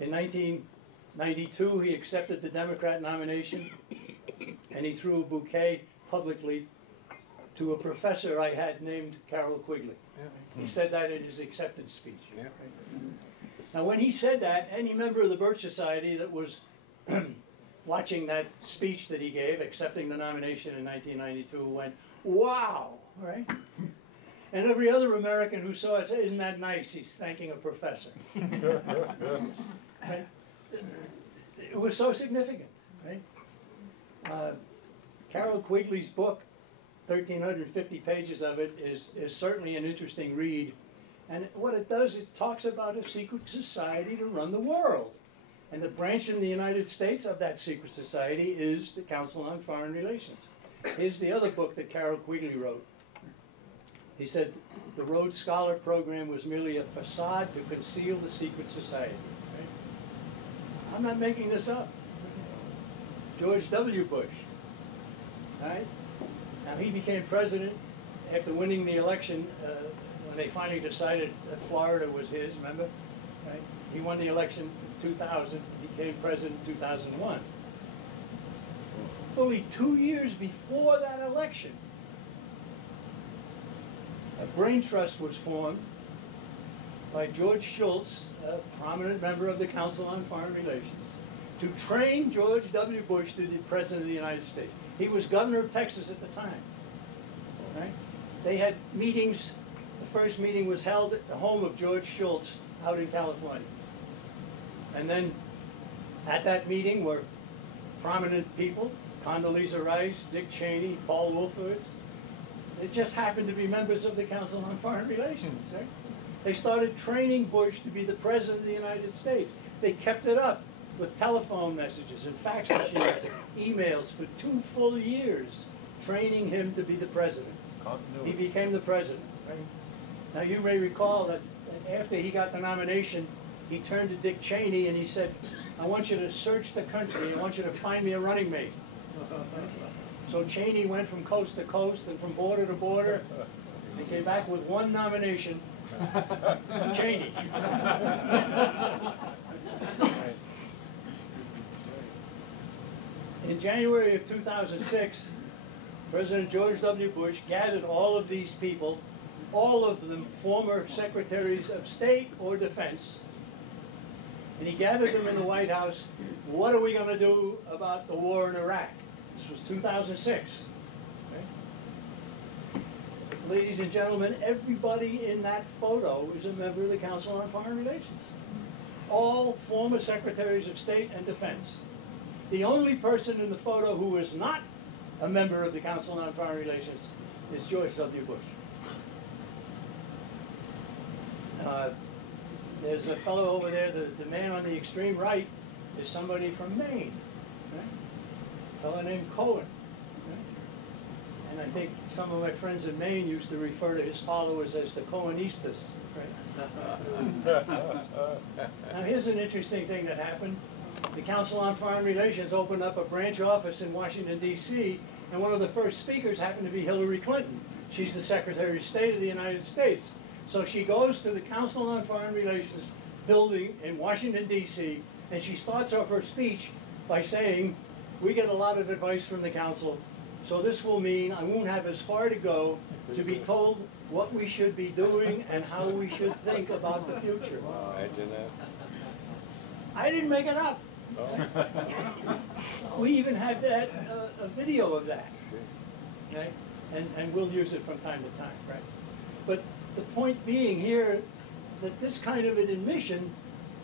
In 1992, he accepted the Democrat nomination, and he threw a bouquet publicly to a professor I had named Carol Quigley. He said that in his acceptance speech. Right? Now, when he said that, any member of the Birch Society that was watching that speech that he gave, accepting the nomination in 1992, went, wow, right? And every other American who saw it said, isn't that nice? He's thanking a professor. Right? It was so significant, right? Carol Quigley's book, 1,350 pages of it, is certainly an interesting read. And what it does, it talks about a secret society to run the world. And the branch in the United States of that secret society is the Council on Foreign Relations. Here's the other book that Carol Quigley wrote. He said the Rhodes Scholar Program was merely a facade to conceal the secret society. Right? I'm not making this up. George W. Bush, right? Now he became president after winning the election when they finally decided that Florida was his, remember? Right? He won the election in 2000, became president in 2001. Fully 2 years before that election, a brain trust was formed by George Shultz, a prominent member of the Council on Foreign Relations, to train George W. Bush to be President of the United States. He was governor of Texas at the time. Right? They had meetings. The first meeting was held at the home of George Shultz out in California. And then at that meeting were prominent people, Condoleezza Rice, Dick Cheney, Paul Wolfowitz. They just happened to be members of the Council on Foreign Relations. Right? They started training Bush to be the President of the United States. They kept it up with telephone messages and fax machines and emails for 2 full years, training him to be the President. He became the President. Right? Now you may recall that after he got the nomination, he turned to Dick Cheney and he said, I want you to search the country. I want you to find me a running mate. So Cheney went from coast to coast and from border to border. He came back with one nomination, Cheney. In January of 2006, President George W. Bush gathered all of these people, all of them former secretaries of state or defense, and he gathered them in the White House. What are we going to do about the war in Iraq? This was 2006. Okay? Ladies and gentlemen, everybody in that photo is a member of the Council on Foreign Relations. All former secretaries of state and defense. The only person in the photo who is not a member of the Council on Foreign Relations is George W. Bush. There's a fellow over there, the man on the extreme right is somebody from Maine, right? A fellow named Cohen. Right? And I think some of my friends in Maine used to refer to his followers as the Cohenistas. Right? Now here's an interesting thing that happened. The Council on Foreign Relations opened up a branch office in Washington, D.C., and one of the first speakers happened to be Hillary Clinton. She's the Secretary of State of the United States. So she goes to the Council on Foreign Relations building in Washington, D.C., and she starts off her speech by saying, we get a lot of advice from the Council, so this will mean I won't have as far to go to be told what we should be doing and how we should think about the future. Imagine that. I didn't make it up. We even have that, a video of that, okay? And we'll use it from time to time, right? But the point being here that this kind of an admission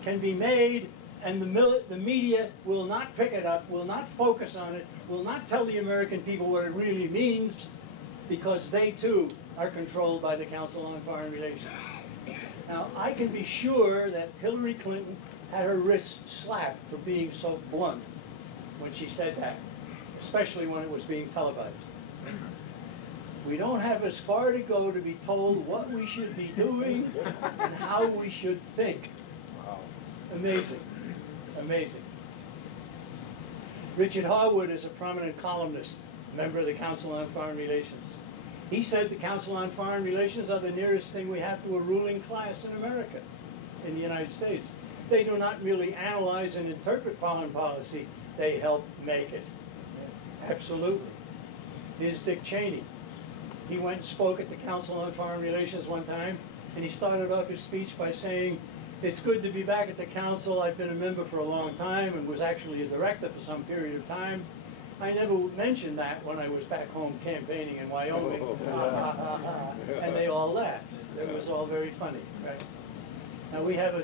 can be made, and the media will not pick it up, will not focus on it, will not tell the American people what it really means, because they too are controlled by the Council on Foreign Relations. Now, I can be sure that Hillary Clinton had her wrist slapped for being so blunt when she said that, especially when it was being televised. We don't have as far to go to be told what we should be doing and how we should think. Amazing, amazing. Richard Harwood is a prominent columnist, member of the Council on Foreign Relations. He said the Council on Foreign Relations are the nearest thing we have to a ruling class in America, in the United States. They do not merely analyze and interpret foreign policy, they help make it. Absolutely. Here's Dick Cheney. He went and spoke at the Council on Foreign Relations one time, and he started off his speech by saying, it's good to be back at the Council. I've been a member for a long time and was actually a director for some period of time. I never mentioned that when I was back home campaigning in Wyoming. And they all laughed. It was all very funny, right? Now we have a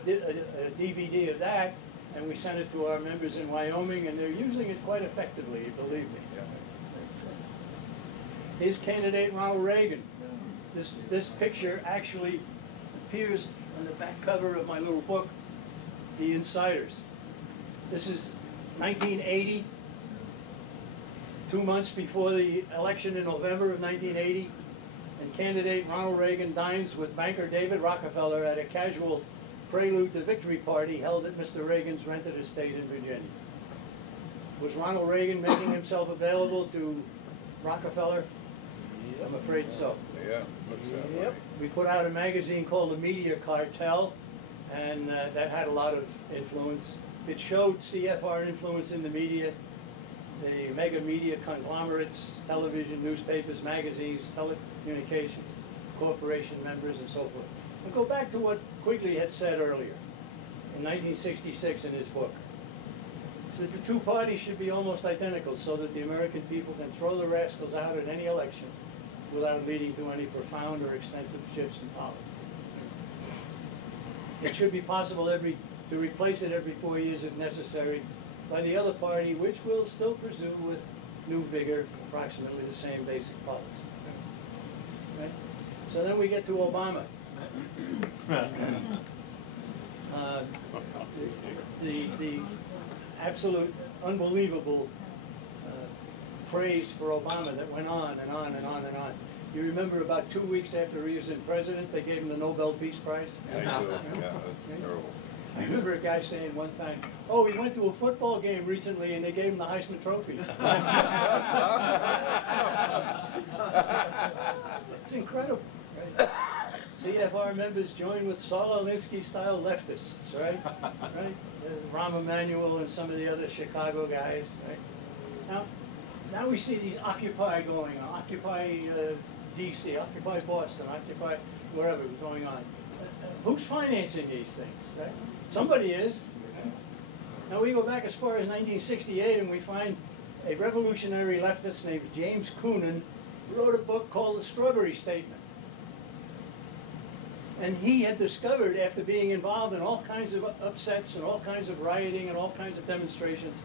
DVD of that, and we sent it to our members in Wyoming, and they're using it quite effectively, believe me. Here's candidate Ronald Reagan. This picture actually appears on the back cover of my little book, The Insiders. This is 1980, 2 months before the election in November of 1980, and candidate Ronald Reagan dines with banker David Rockefeller at a casual prelude to victory party held at Mr. Reagan's rented estate in Virginia. Was Ronald Reagan making himself available to Rockefeller? I'm afraid so. Yeah, looks that way. Yep. We put out a magazine called The Media Cartel, and that had a lot of influence. It showed CFR influence in the media, the mega media conglomerates, television, newspapers, magazines, telecommunications, corporation members, and so forth. And go back to what Quigley had said earlier in 1966 in his book. So the two parties should be almost identical so that the American people can throw the rascals out at any election without leading to any profound or extensive shifts in policy. It should be possible to replace it every 4 years if necessary by the other party, which will still pursue with new vigor approximately the same basic policy. Right? So then we get to Obama. The absolute unbelievable praise for Obama that went on and on and on and on. You remember about 2 weeks after he was in president, they gave him the Nobel Peace Prize? I do. Yeah, that's terrible. I remember a guy saying one time, oh, he went to a football game recently and they gave him the Heisman Trophy. It's incredible, right? CFR members join with Saul Alinsky-style leftists, right? Right? Rahm Emanuel and some of the other Chicago guys, right? Now we see these Occupy going on, Occupy DC, Occupy Boston, Occupy wherever going on. Who's financing these things, right? Somebody is. Now we go back as far as 1968 and we find a revolutionary leftist named James Coonan wrote a book called The Strawberry Statement. And he had discovered, after being involved in all kinds of upsets and all kinds of rioting and all kinds of demonstrations,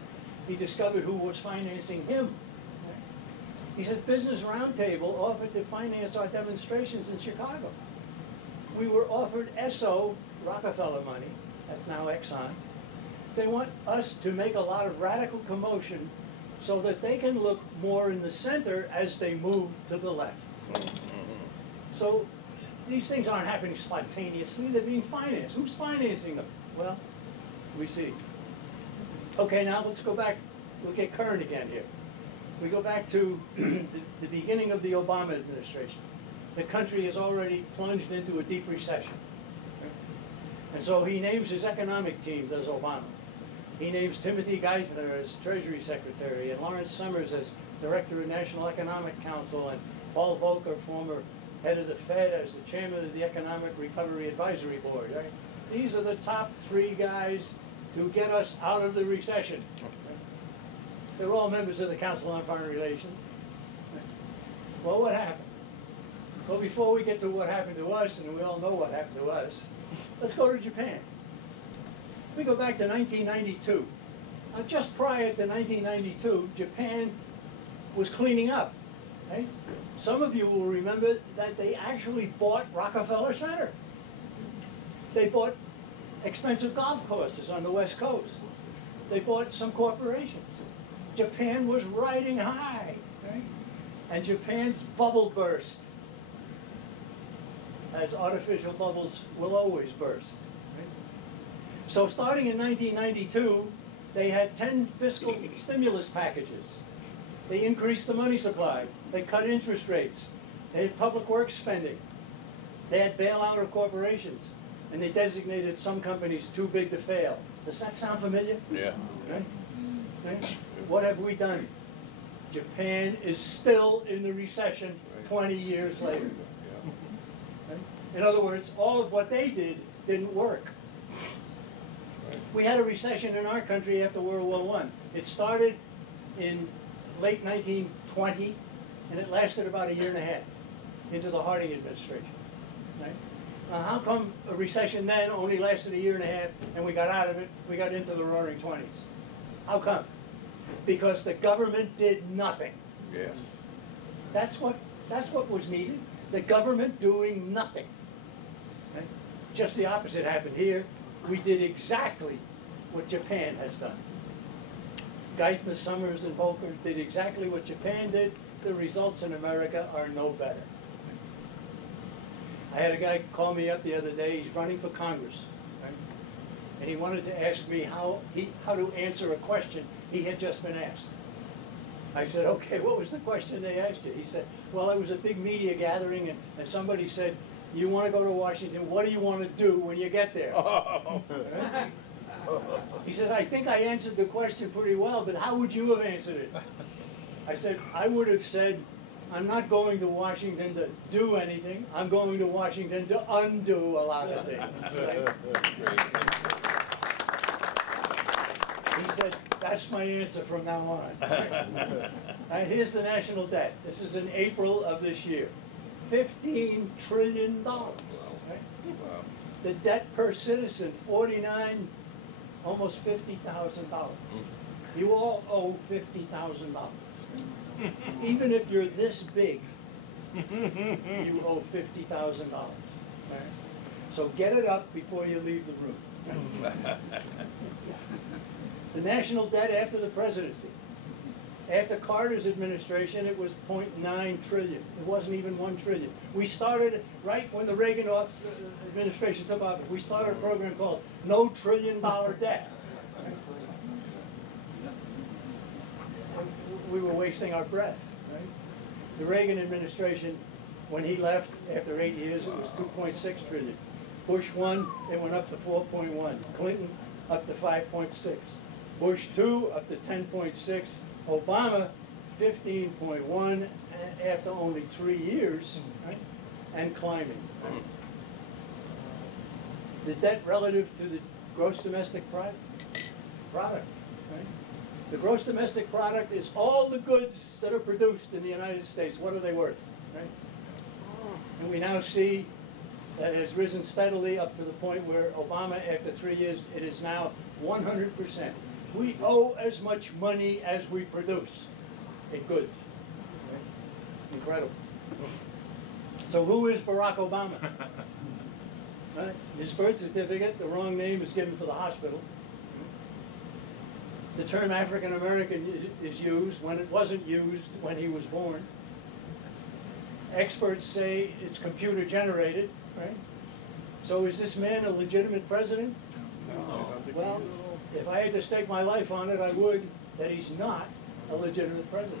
he discovered who was financing him. He said, Business Roundtable offered to finance our demonstrations in Chicago. We were offered Esso, Rockefeller money, that's now Exxon. They want us to make a lot of radical commotion so that they can look more in the center as they move to the left. So these things aren't happening spontaneously, they're being financed. Who's financing them? Well, we see. Okay, now let's go back, we'll get current again here. We go back to the beginning of the Obama administration. the country has already plunged into a deep recession. And so he names his economic team, does Obama. He names Timothy Geithner as Treasury Secretary, and Lawrence Summers as Director of National Economic Council, and Paul Volcker, former head of the Fed, as the chairman of the Economic Recovery Advisory Board. Right? These are the top 3 guys to get us out of the recession. They're all members of the Council on Foreign Relations. Well, what happened? Well, before we get to what happened to us, and we all know what happened to us, let's go to Japan. We go back to 1992. Now, just prior to 1992, Japan was cleaning up. Right? Some of you will remember that they actually bought Rockefeller Center. They bought expensive golf courses on the West Coast. They bought some corporations. Japan was riding high, right? And Japan's bubble burst, as artificial bubbles will always burst. Right? So starting in 1992, they had 10 fiscal stimulus packages. They increased the money supply. They cut interest rates. They had public works spending. They had bailout of corporations. And they designated some companies too big to fail. Does that sound familiar? Yeah. Right? Right? What have we done? Japan is still in the recession 20 years later. Right? In other words, all of what they did didn't work. We had a recession in our country after World War I. It started in late 1920, and it lasted about 1.5 years into the Harding administration. Right? Now, how come a recession then only lasted 1.5 years and we got out of it, we got into the roaring 20s? How come? Because the government did nothing. Yes. That's what was needed. The government doing nothing. Right? Just the opposite happened here. We did exactly what Japan has done. Geithner, Summers, and Volcker did exactly what Japan did. The results in America are no better. I had a guy call me up the other day. He's running for Congress, right? And he wanted to ask me how to answer a question he had just been asked. I said, okay, what was the question they asked you? He said, well, it was a big media gathering, and somebody said, you want to go to Washington, what do you want to do when you get there? Right? He said, I think I answered the question pretty well, but how would you have answered it? I said, I would have said, I'm not going to Washington to do anything. I'm going to Washington to undo a lot of things. Right? He said, that's my answer from now on. Right, here's the national debt. This is in April of this year. $15 trillion. Right? The debt per citizen, almost $50,000. You all owe $50,000. Even if you're this big, you owe $50,000. Right? So get it up before you leave the room. The national debt after the presidency. After Carter's administration, it was $0.9 trillion. It wasn't even $1 trillion. We started, right when the Reagan administration took office, we started a program called No Trillion Dollar Debt. We were wasting our breath. Right? The Reagan administration, when he left after 8 years, it was $2.6 trillion. Bush 1, it went up to 4.1. Clinton up to 5.6. Bush 2 up to 10.6. Obama 15.1 after only 3 years, right? And climbing. Right? The debt relative to the gross domestic product. Right? The gross domestic product is all the goods that are produced in the United States. What are they worth? Right? And we now see that it has risen steadily up to the point where Obama, after 3 years, it is now 100%. We owe as much money as we produce in goods. Right? Incredible. So who is Barack Obama? Right? His birth certificate, the wrong name is given for the hospital. The term African American is used when it wasn't used when he was born. Experts say it's computer generated, right? So is this man a legitimate president? No. Well, if I had to stake my life on it, I would, that he's not a legitimate president.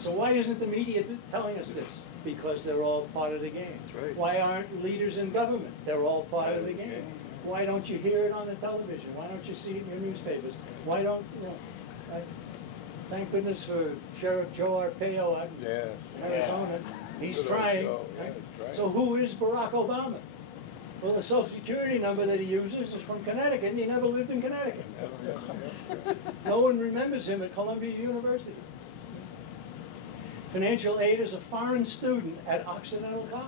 So why isn't the media telling us this? Because they're all part of the game. That's right. Why aren't leaders in government? They're all part of the game. Why don't you hear it on the television? Why don't you see it in your newspapers? Why don't, you know, thank goodness for Sheriff Joe Arpaio out in Arizona. He's Good old trying. Joe, yeah, Right? he's trying. So who is Barack Obama? Well, the Social Security number that he uses is from Connecticut, and he never lived in Connecticut. No one remembers him at Columbia University. Financial aid is a foreign student at Occidental College.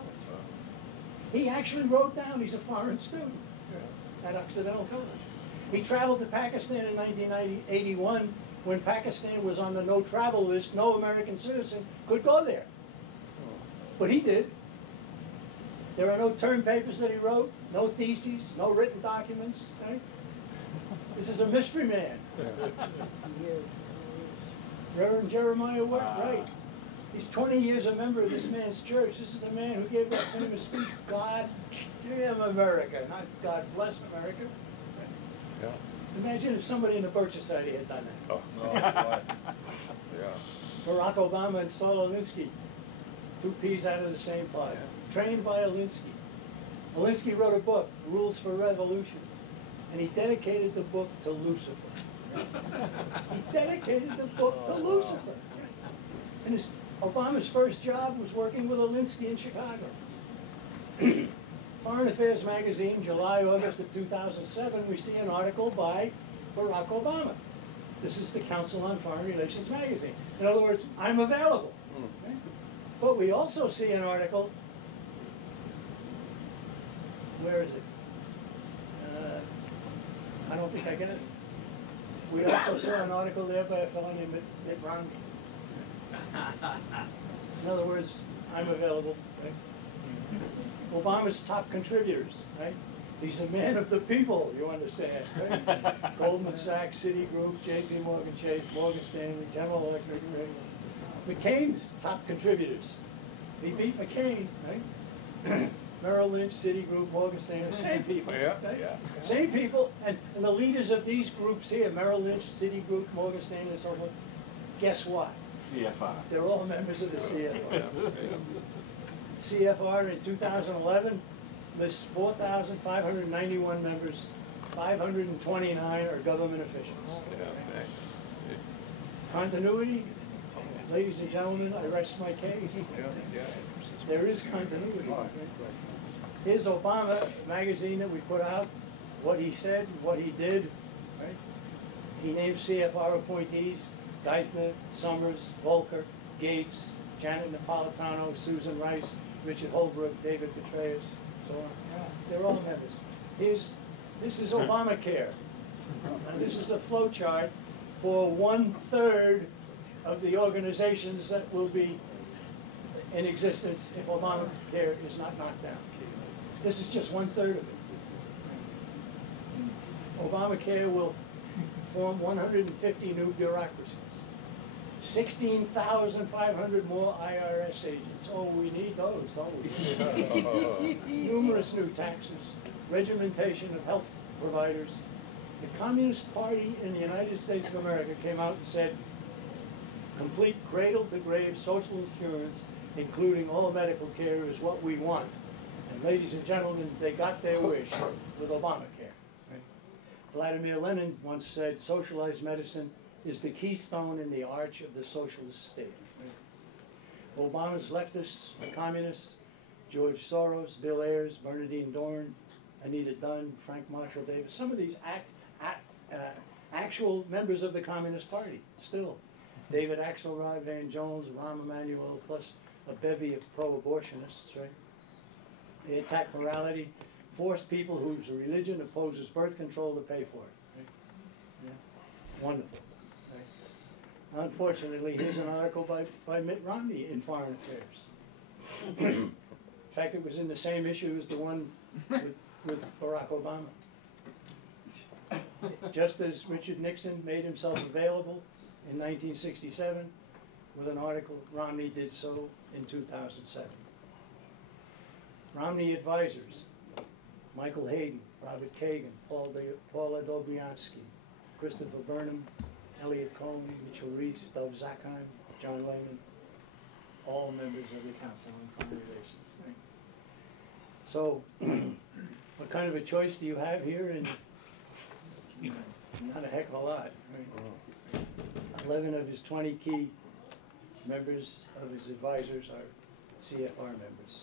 He actually wrote down he's a foreign student at Occidental College. He traveled to Pakistan in 1981 when Pakistan was on the no travel list. No American citizen could go there. But he did. There are no term papers that he wrote, no theses, no written documents. Right? This is a mystery man. Reverend Jeremiah Wright. He's 20 years a member of this man's church. This is the man who gave that famous speech, God damn America, not God bless America. Yeah. Imagine if somebody in the Birch Society had done that. Oh, boy. yeah. Barack Obama and Saul Alinsky, two peas out of the same pod, trained by Alinsky. Alinsky wrote a book, Rules for Revolution, and he dedicated the book to Lucifer. He dedicated the book to Lucifer. And Obama's first job was working with Alinsky in Chicago. Foreign Affairs magazine, July, August of 2007, we see an article by Barack Obama. This is the Council on Foreign Relations magazine. In other words, I'm available. Okay? But we also see an article, where is it? I don't think I got it. We also saw an article there by a fellow named Mitt Romney. In other words, I'm available. Right? Obama's top contributors, right? He's a man of the people, you understand, right? Goldman Sachs, Citigroup, J.P. Morgan Chase, Morgan Stanley, General Electric, right? McCain's top contributors. He beat McCain, right? Merrill Lynch, Citigroup, Morgan Stanley, same people, Yeah, right? yeah. Same people, and the leaders of these groups here, Merrill Lynch, Citigroup, Morgan Stanley, and so forth, guess what? CFR. They're all members of the CFR. CFR in 2011 lists 4,591 members, 529 are government officials. Continuity, ladies and gentlemen, I rest my case. There is continuity. Here's Obama magazine that we put out, what he said, what he did. Right? He named CFR appointees, Geithner, Summers, Volcker, Gates, Janet Napolitano, Susan Rice, Richard Holbrooke, David Petraeus, so on. They're all members. This is Obamacare. And this is a flow chart for 1/3 of the organizations that will be in existence if Obamacare is not knocked down. This is just 1/3 of it. Obamacare will form 150 new bureaucracies. 16,500 more IRS agents. Oh, we need those, don't we? Numerous new taxes, regimentation of health providers. The Communist Party in the United States of America came out and said, complete cradle-to-grave social insurance, including all medical care, is what we want. And ladies and gentlemen, they got their wish with Obamacare. Right? Vladimir Lenin once said, socialized medicine is the keystone in the arch of the socialist state. Right? Obama's leftists, communists, George Soros, Bill Ayers, Bernardine Dohrn, Anita Dunn, Frank Marshall Davis, some of these actual members of the Communist Party, still. David Axelrod, Van Jones, Rahm Emanuel, plus a bevy of pro-abortionists, right? They attack morality, force people whose religion opposes birth control to pay for it. Right? Yeah. Wonderful. Right? Unfortunately, here's an article by Mitt Romney in Foreign Affairs. In fact, it was in the same issue as the one with Barack Obama. Just as Richard Nixon made himself available in 1967 with an article, Romney did so in 2007. Romney advisors, Michael Hayden, Robert Kagan, Paula Dobriansky, Christopher Burnham, Elliot Cohen, Mitchell Reese, Dov Zakheim, John Lehman, all members of the Council on Foreign Relations. Right? So, what kind of a choice do you have here? And not a heck of a lot. Right? 11 of his 20 key members of his advisors are CFR members.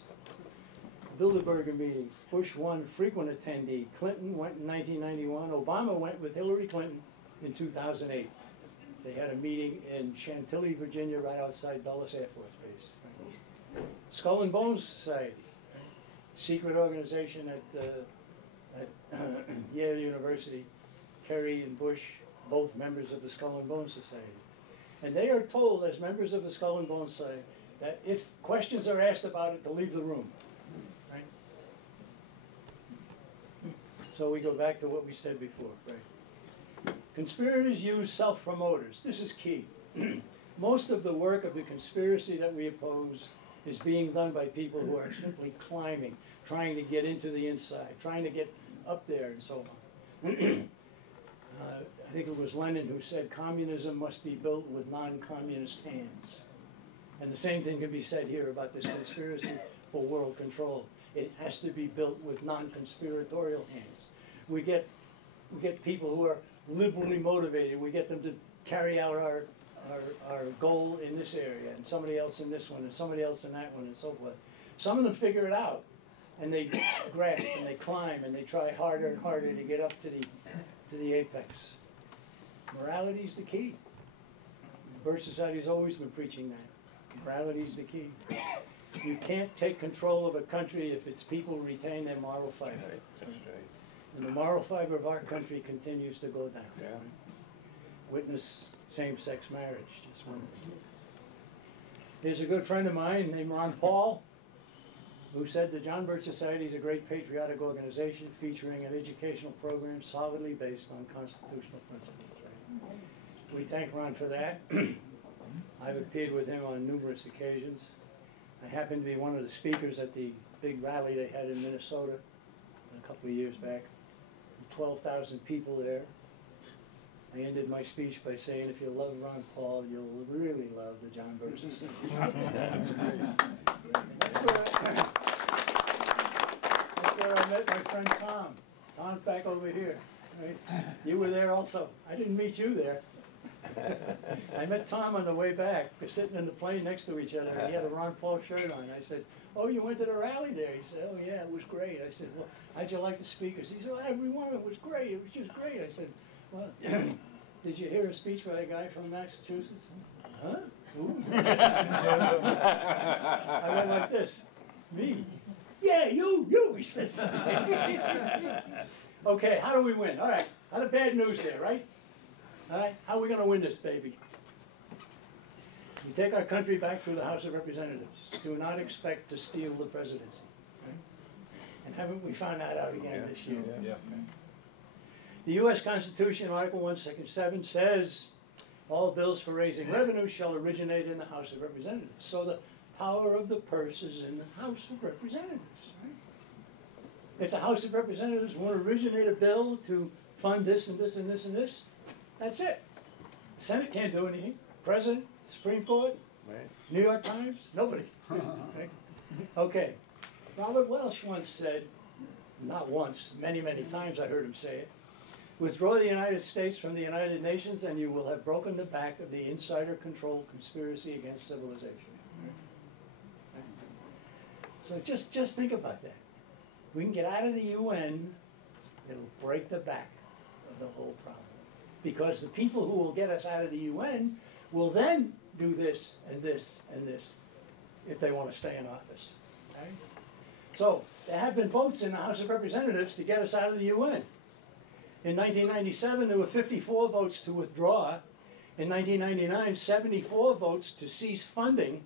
Bilderberger meetings. Bush won, frequent attendee. Clinton went in 1991. Obama went with Hillary Clinton in 2008. They had a meeting in Chantilly, Virginia, right outside Dulles Air Force Base. Right? Skull and Bones Society, right? Secret organization at Yale University. Kerry and Bush, both members of the Skull and Bones Society. And they are told, as members of the Skull and Bones Society, that if questions are asked about it, to leave the room. Right? So we go back to what we said before. Right? Conspirators use self-promoters. This is key. Most of the work of the conspiracy that we oppose is being done by people who are simply climbing, trying to get into the inside, trying to get up there and so on. I think it was Lenin who said communism must be built with non-communist hands. And the same thing can be said here about this conspiracy for world control. It has to be built with non-conspiratorial hands. We get people who are liberally motivated. We get them to carry out our goal in this area, and somebody else in this one, and somebody else in that one, and so forth. Some of them figure it out, and they grasp, and they climb, and they try harder and harder to get up to the apex. Morality is the key. The Birch Society has always been preaching that. Morality is the key. You can't take control of a country if its people retain their moral fiber. Right. And the moral fiber of our country continues to go down. Yeah. Witness same-sex marriage, just one. There's a good friend of mine named Ron Paul, who said the John Birch Society is a great patriotic organization featuring an educational program solidly based on constitutional principles. Right? We thank Ron for that. I've appeared with him on numerous occasions. I happened to be one of the speakers at the big rally they had in Minnesota a couple of years back. 12,000 people there. I ended my speech by saying, if you love Ron Paul, you'll really love the John Birch Society. That's where I met my friend Tom. Tom's back over here. Right? You were there also. I didn't meet you there. I met Tom on the way back. We're sitting in the plane next to each other. He had a Ron Paul shirt on. I said, oh, you went to the rally there? He said, oh, yeah, it was great. I said, well, how'd you like the speakers? He said, well, every one of them was great. It was just great. I said, well, did you hear a speech by a guy from Massachusetts? Huh? Who? I went like this. Me? Yeah, you, he says. Okay, how do we win? All right, how the bad news here, right? All right, how are we going to win this, baby? We take our country back through the House of Representatives. Do not expect to steal the presidency. Right? And haven't we found that out again this year? Yeah. The U.S. Constitution, Article 1, Section 7, says all bills for raising revenue shall originate in the House of Representatives. So the power of the purse is in the House of Representatives. Right? If the House of Representatives want to originate a bill to fund this and this and this and this, that's it. The Senate can't do anything. President, Supreme Court, Right. New York Times, nobody. Okay. Okay. Robert Welch once said, not once, many, many times I heard him say it, withdraw the United States from the United Nations and you will have broken the back of the insider control conspiracy against civilization. Right? So just think about that. If we can get out of the UN, it'll break the back of the whole problem. Because the people who will get us out of the UN will then do this and this and this if they want to stay in office. Okay? So there have been votes in the House of Representatives to get us out of the UN. In 1997, there were 54 votes to withdraw. In 1999, 74 votes to cease funding.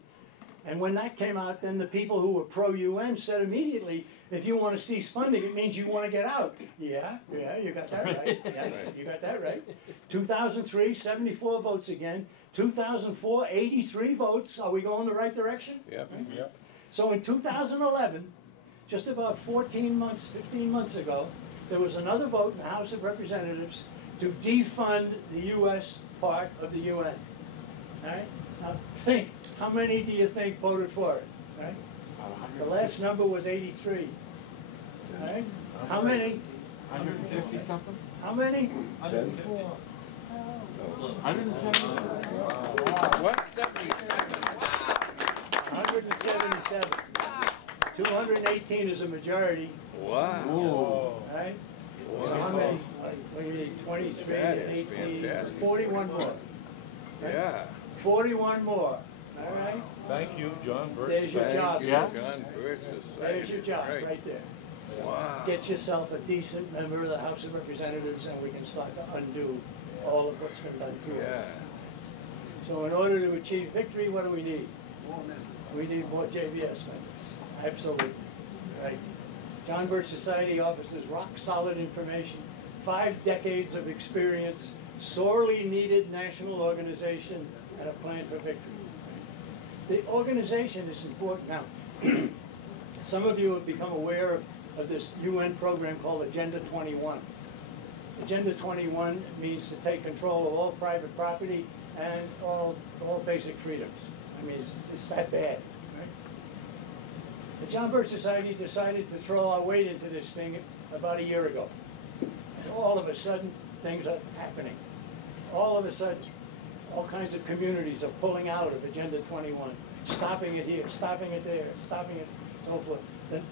And when that came out, then the people who were pro-UN said immediately, if you want to cease funding, it means you want to get out. Yeah, you got that right. Yeah, you got that right. 2003, 74 votes again. 2004, 83 votes. Are we going the right direction? Yep. Right? Yep. So in 2011, just about 15 months ago, there was another vote in the House of Representatives to defund the U.S. part of the UN. All right? Now think, How many do you think voted for it? Right? The last number was 83. Right? How many? 150 something? How many? 104. 170? What? 77? 177. 218 is a majority. Wow. Right? So how many? What do you need? 23 That and is 18. fantastic. 41 more. Right? Yeah. 41 more. All right? Thank you, John Birch. There's your job. Yeah. John Birch Society. There's your job Right. right there. Wow. Get yourself a decent member of the House of Representatives and we can start to undo all of what's been done to us. Yeah. So in order to achieve victory, what do we need? We need more JVS members. Absolutely. Right. John Birch Society offers rock solid information, 5 decades of experience, sorely needed national organization, and a plan for victory. The organization is important. Now, some of you have become aware of this UN program called Agenda 21. Agenda 21 means to take control of all private property and all basic freedoms. I mean, it's that bad. Right? The John Birch Society decided to throw our weight into this thing about a year ago. And all of a sudden, things are happening. All of a sudden, all kinds of communities are pulling out of Agenda 21, stopping it here, stopping it there, stopping it, so forth.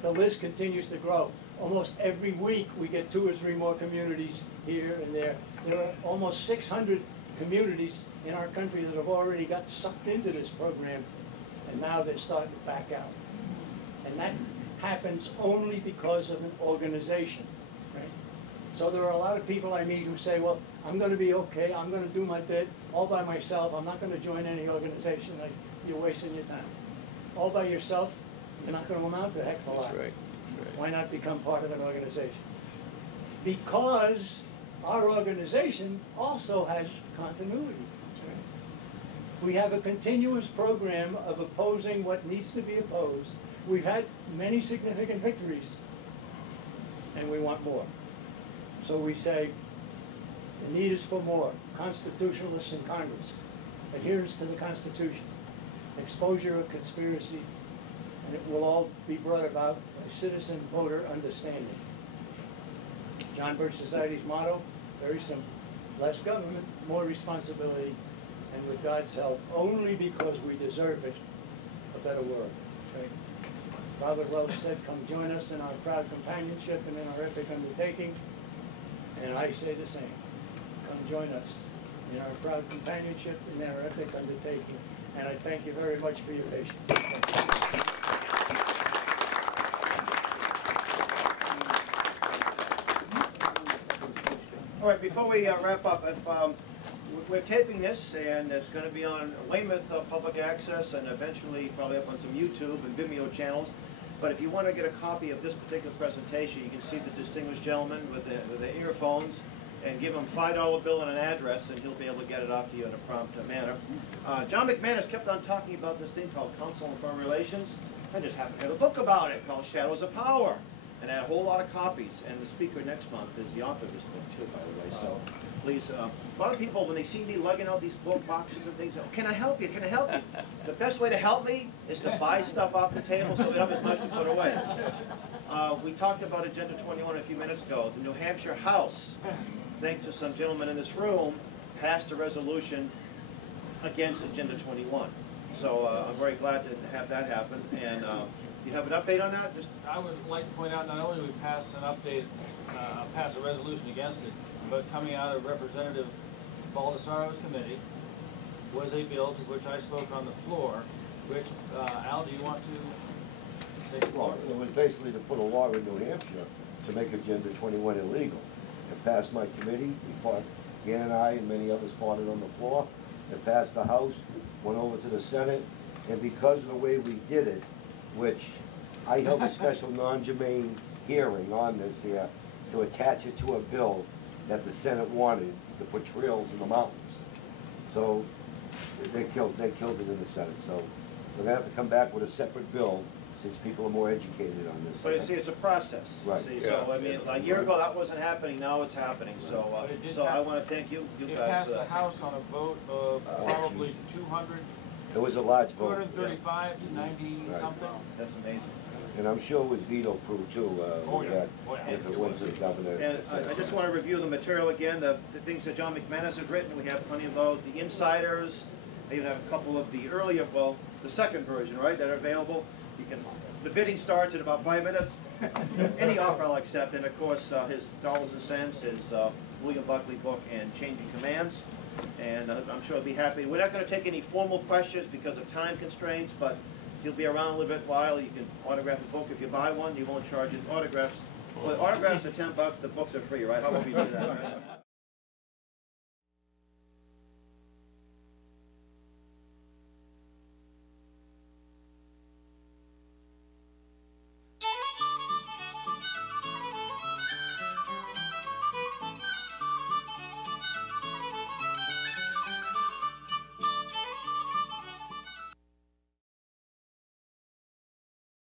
The list continues to grow. Almost every week, we get 2 or 3 more communities here and there. There are almost 600 communities in our country that have already got sucked into this program, and now they're starting to back out. And that happens only because of an organization, right? So there are a lot of people I meet who say, well, I'm going to be okay, I'm going to do my bit all by myself, I'm not going to join any organization. You're wasting your time. All by yourself, you're not going to amount to a heck of a lot. That's right. That's right. Why not become part of an organization? Because our organization also has continuity. We have a continuous program of opposing what needs to be opposed. We've had many significant victories, and we want more. So we say, the need is for more. Constitutionalists in Congress, adherence to the Constitution, exposure of conspiracy, and it will all be brought about by citizen voter understanding. John Birch Society's motto, very simple: less government, more responsibility, and with God's help, only because we deserve it, a better world. Right? Robert Welch said, come join us in our proud companionship and in our epic undertaking. And I say the same. Come join us in our proud companionship and in our epic undertaking. And I thank you very much for your patience. All right, before we wrap up, we're taping this, and it's going to be on Weymouth Public Access and eventually probably up on some YouTube and Vimeo channels. But if you want to get a copy of this particular presentation, you can see the distinguished gentleman with the earphones, and give him a $5 bill and an address, and he'll be able to get it off to you in a prompt manner. John McManus kept on talking about this thing called Council on Foreign Relations. I just happen to have a book about it called Shadows of Power, and I had a whole lot of copies. And the speaker next month is the author of this book too, by the way. So please, a lot of people, when they see me lugging out these book boxes and things, oh, can I help you? Can I help you? The best way to help me is to buy stuff off the table so we don't have as much to put away. We talked about Agenda 21 a few minutes ago. The New Hampshire House, thanks to some gentlemen in this room, passed a resolution against Agenda 21. So I'm very glad to have that happen. And you have an update on that? I would like to point out, not only did we pass an update, pass a resolution against it, but coming out of Representative Baldessaro's committee was a bill to which I spoke on the floor, which, Al, do you want to take the floor? Well, it was basically to put a law in New Hampshire to make Agenda 21 illegal. It passed my committee, we fought, Dan and I and many others fought it on the floor. It passed the House, went over to the Senate, and because of the way we did it, which I held a special non-germane hearing on this here to attach it to a bill that the Senate wanted to put trails in the mountains. So they killed it in the Senate. So we're gonna have to come back with a separate bill since people are more educated on this. But you see, it's a process. Right. See, so I mean, a year ago that wasn't happening. Now it's happening. So, so I want to thank you It guys. passed the House on a vote of probably 200 It was a large vote. 235 to 90 Right. something. That's amazing. And I'm sure it was veto-proof too, Oh, yeah. that Oh, yeah. if it went to the governor. And I just want to review the material again, the things that John McManus has written, we have plenty of those, the insiders, I even have a couple of the earlier, well, the second version, right, that are available. You can, the bidding starts in about 5 minutes. Any offer I'll accept, and of course, his Dollars and Cents, his William Buckley book, and Changing Commands. And I'm sure he'll be happy. We're not going to take any formal questions because of time constraints, but he'll be around a little bit while. You can autograph a book if you buy one. You won't charge it autographs. Well, autographs are $10. The books are free, right? How about we do that, right?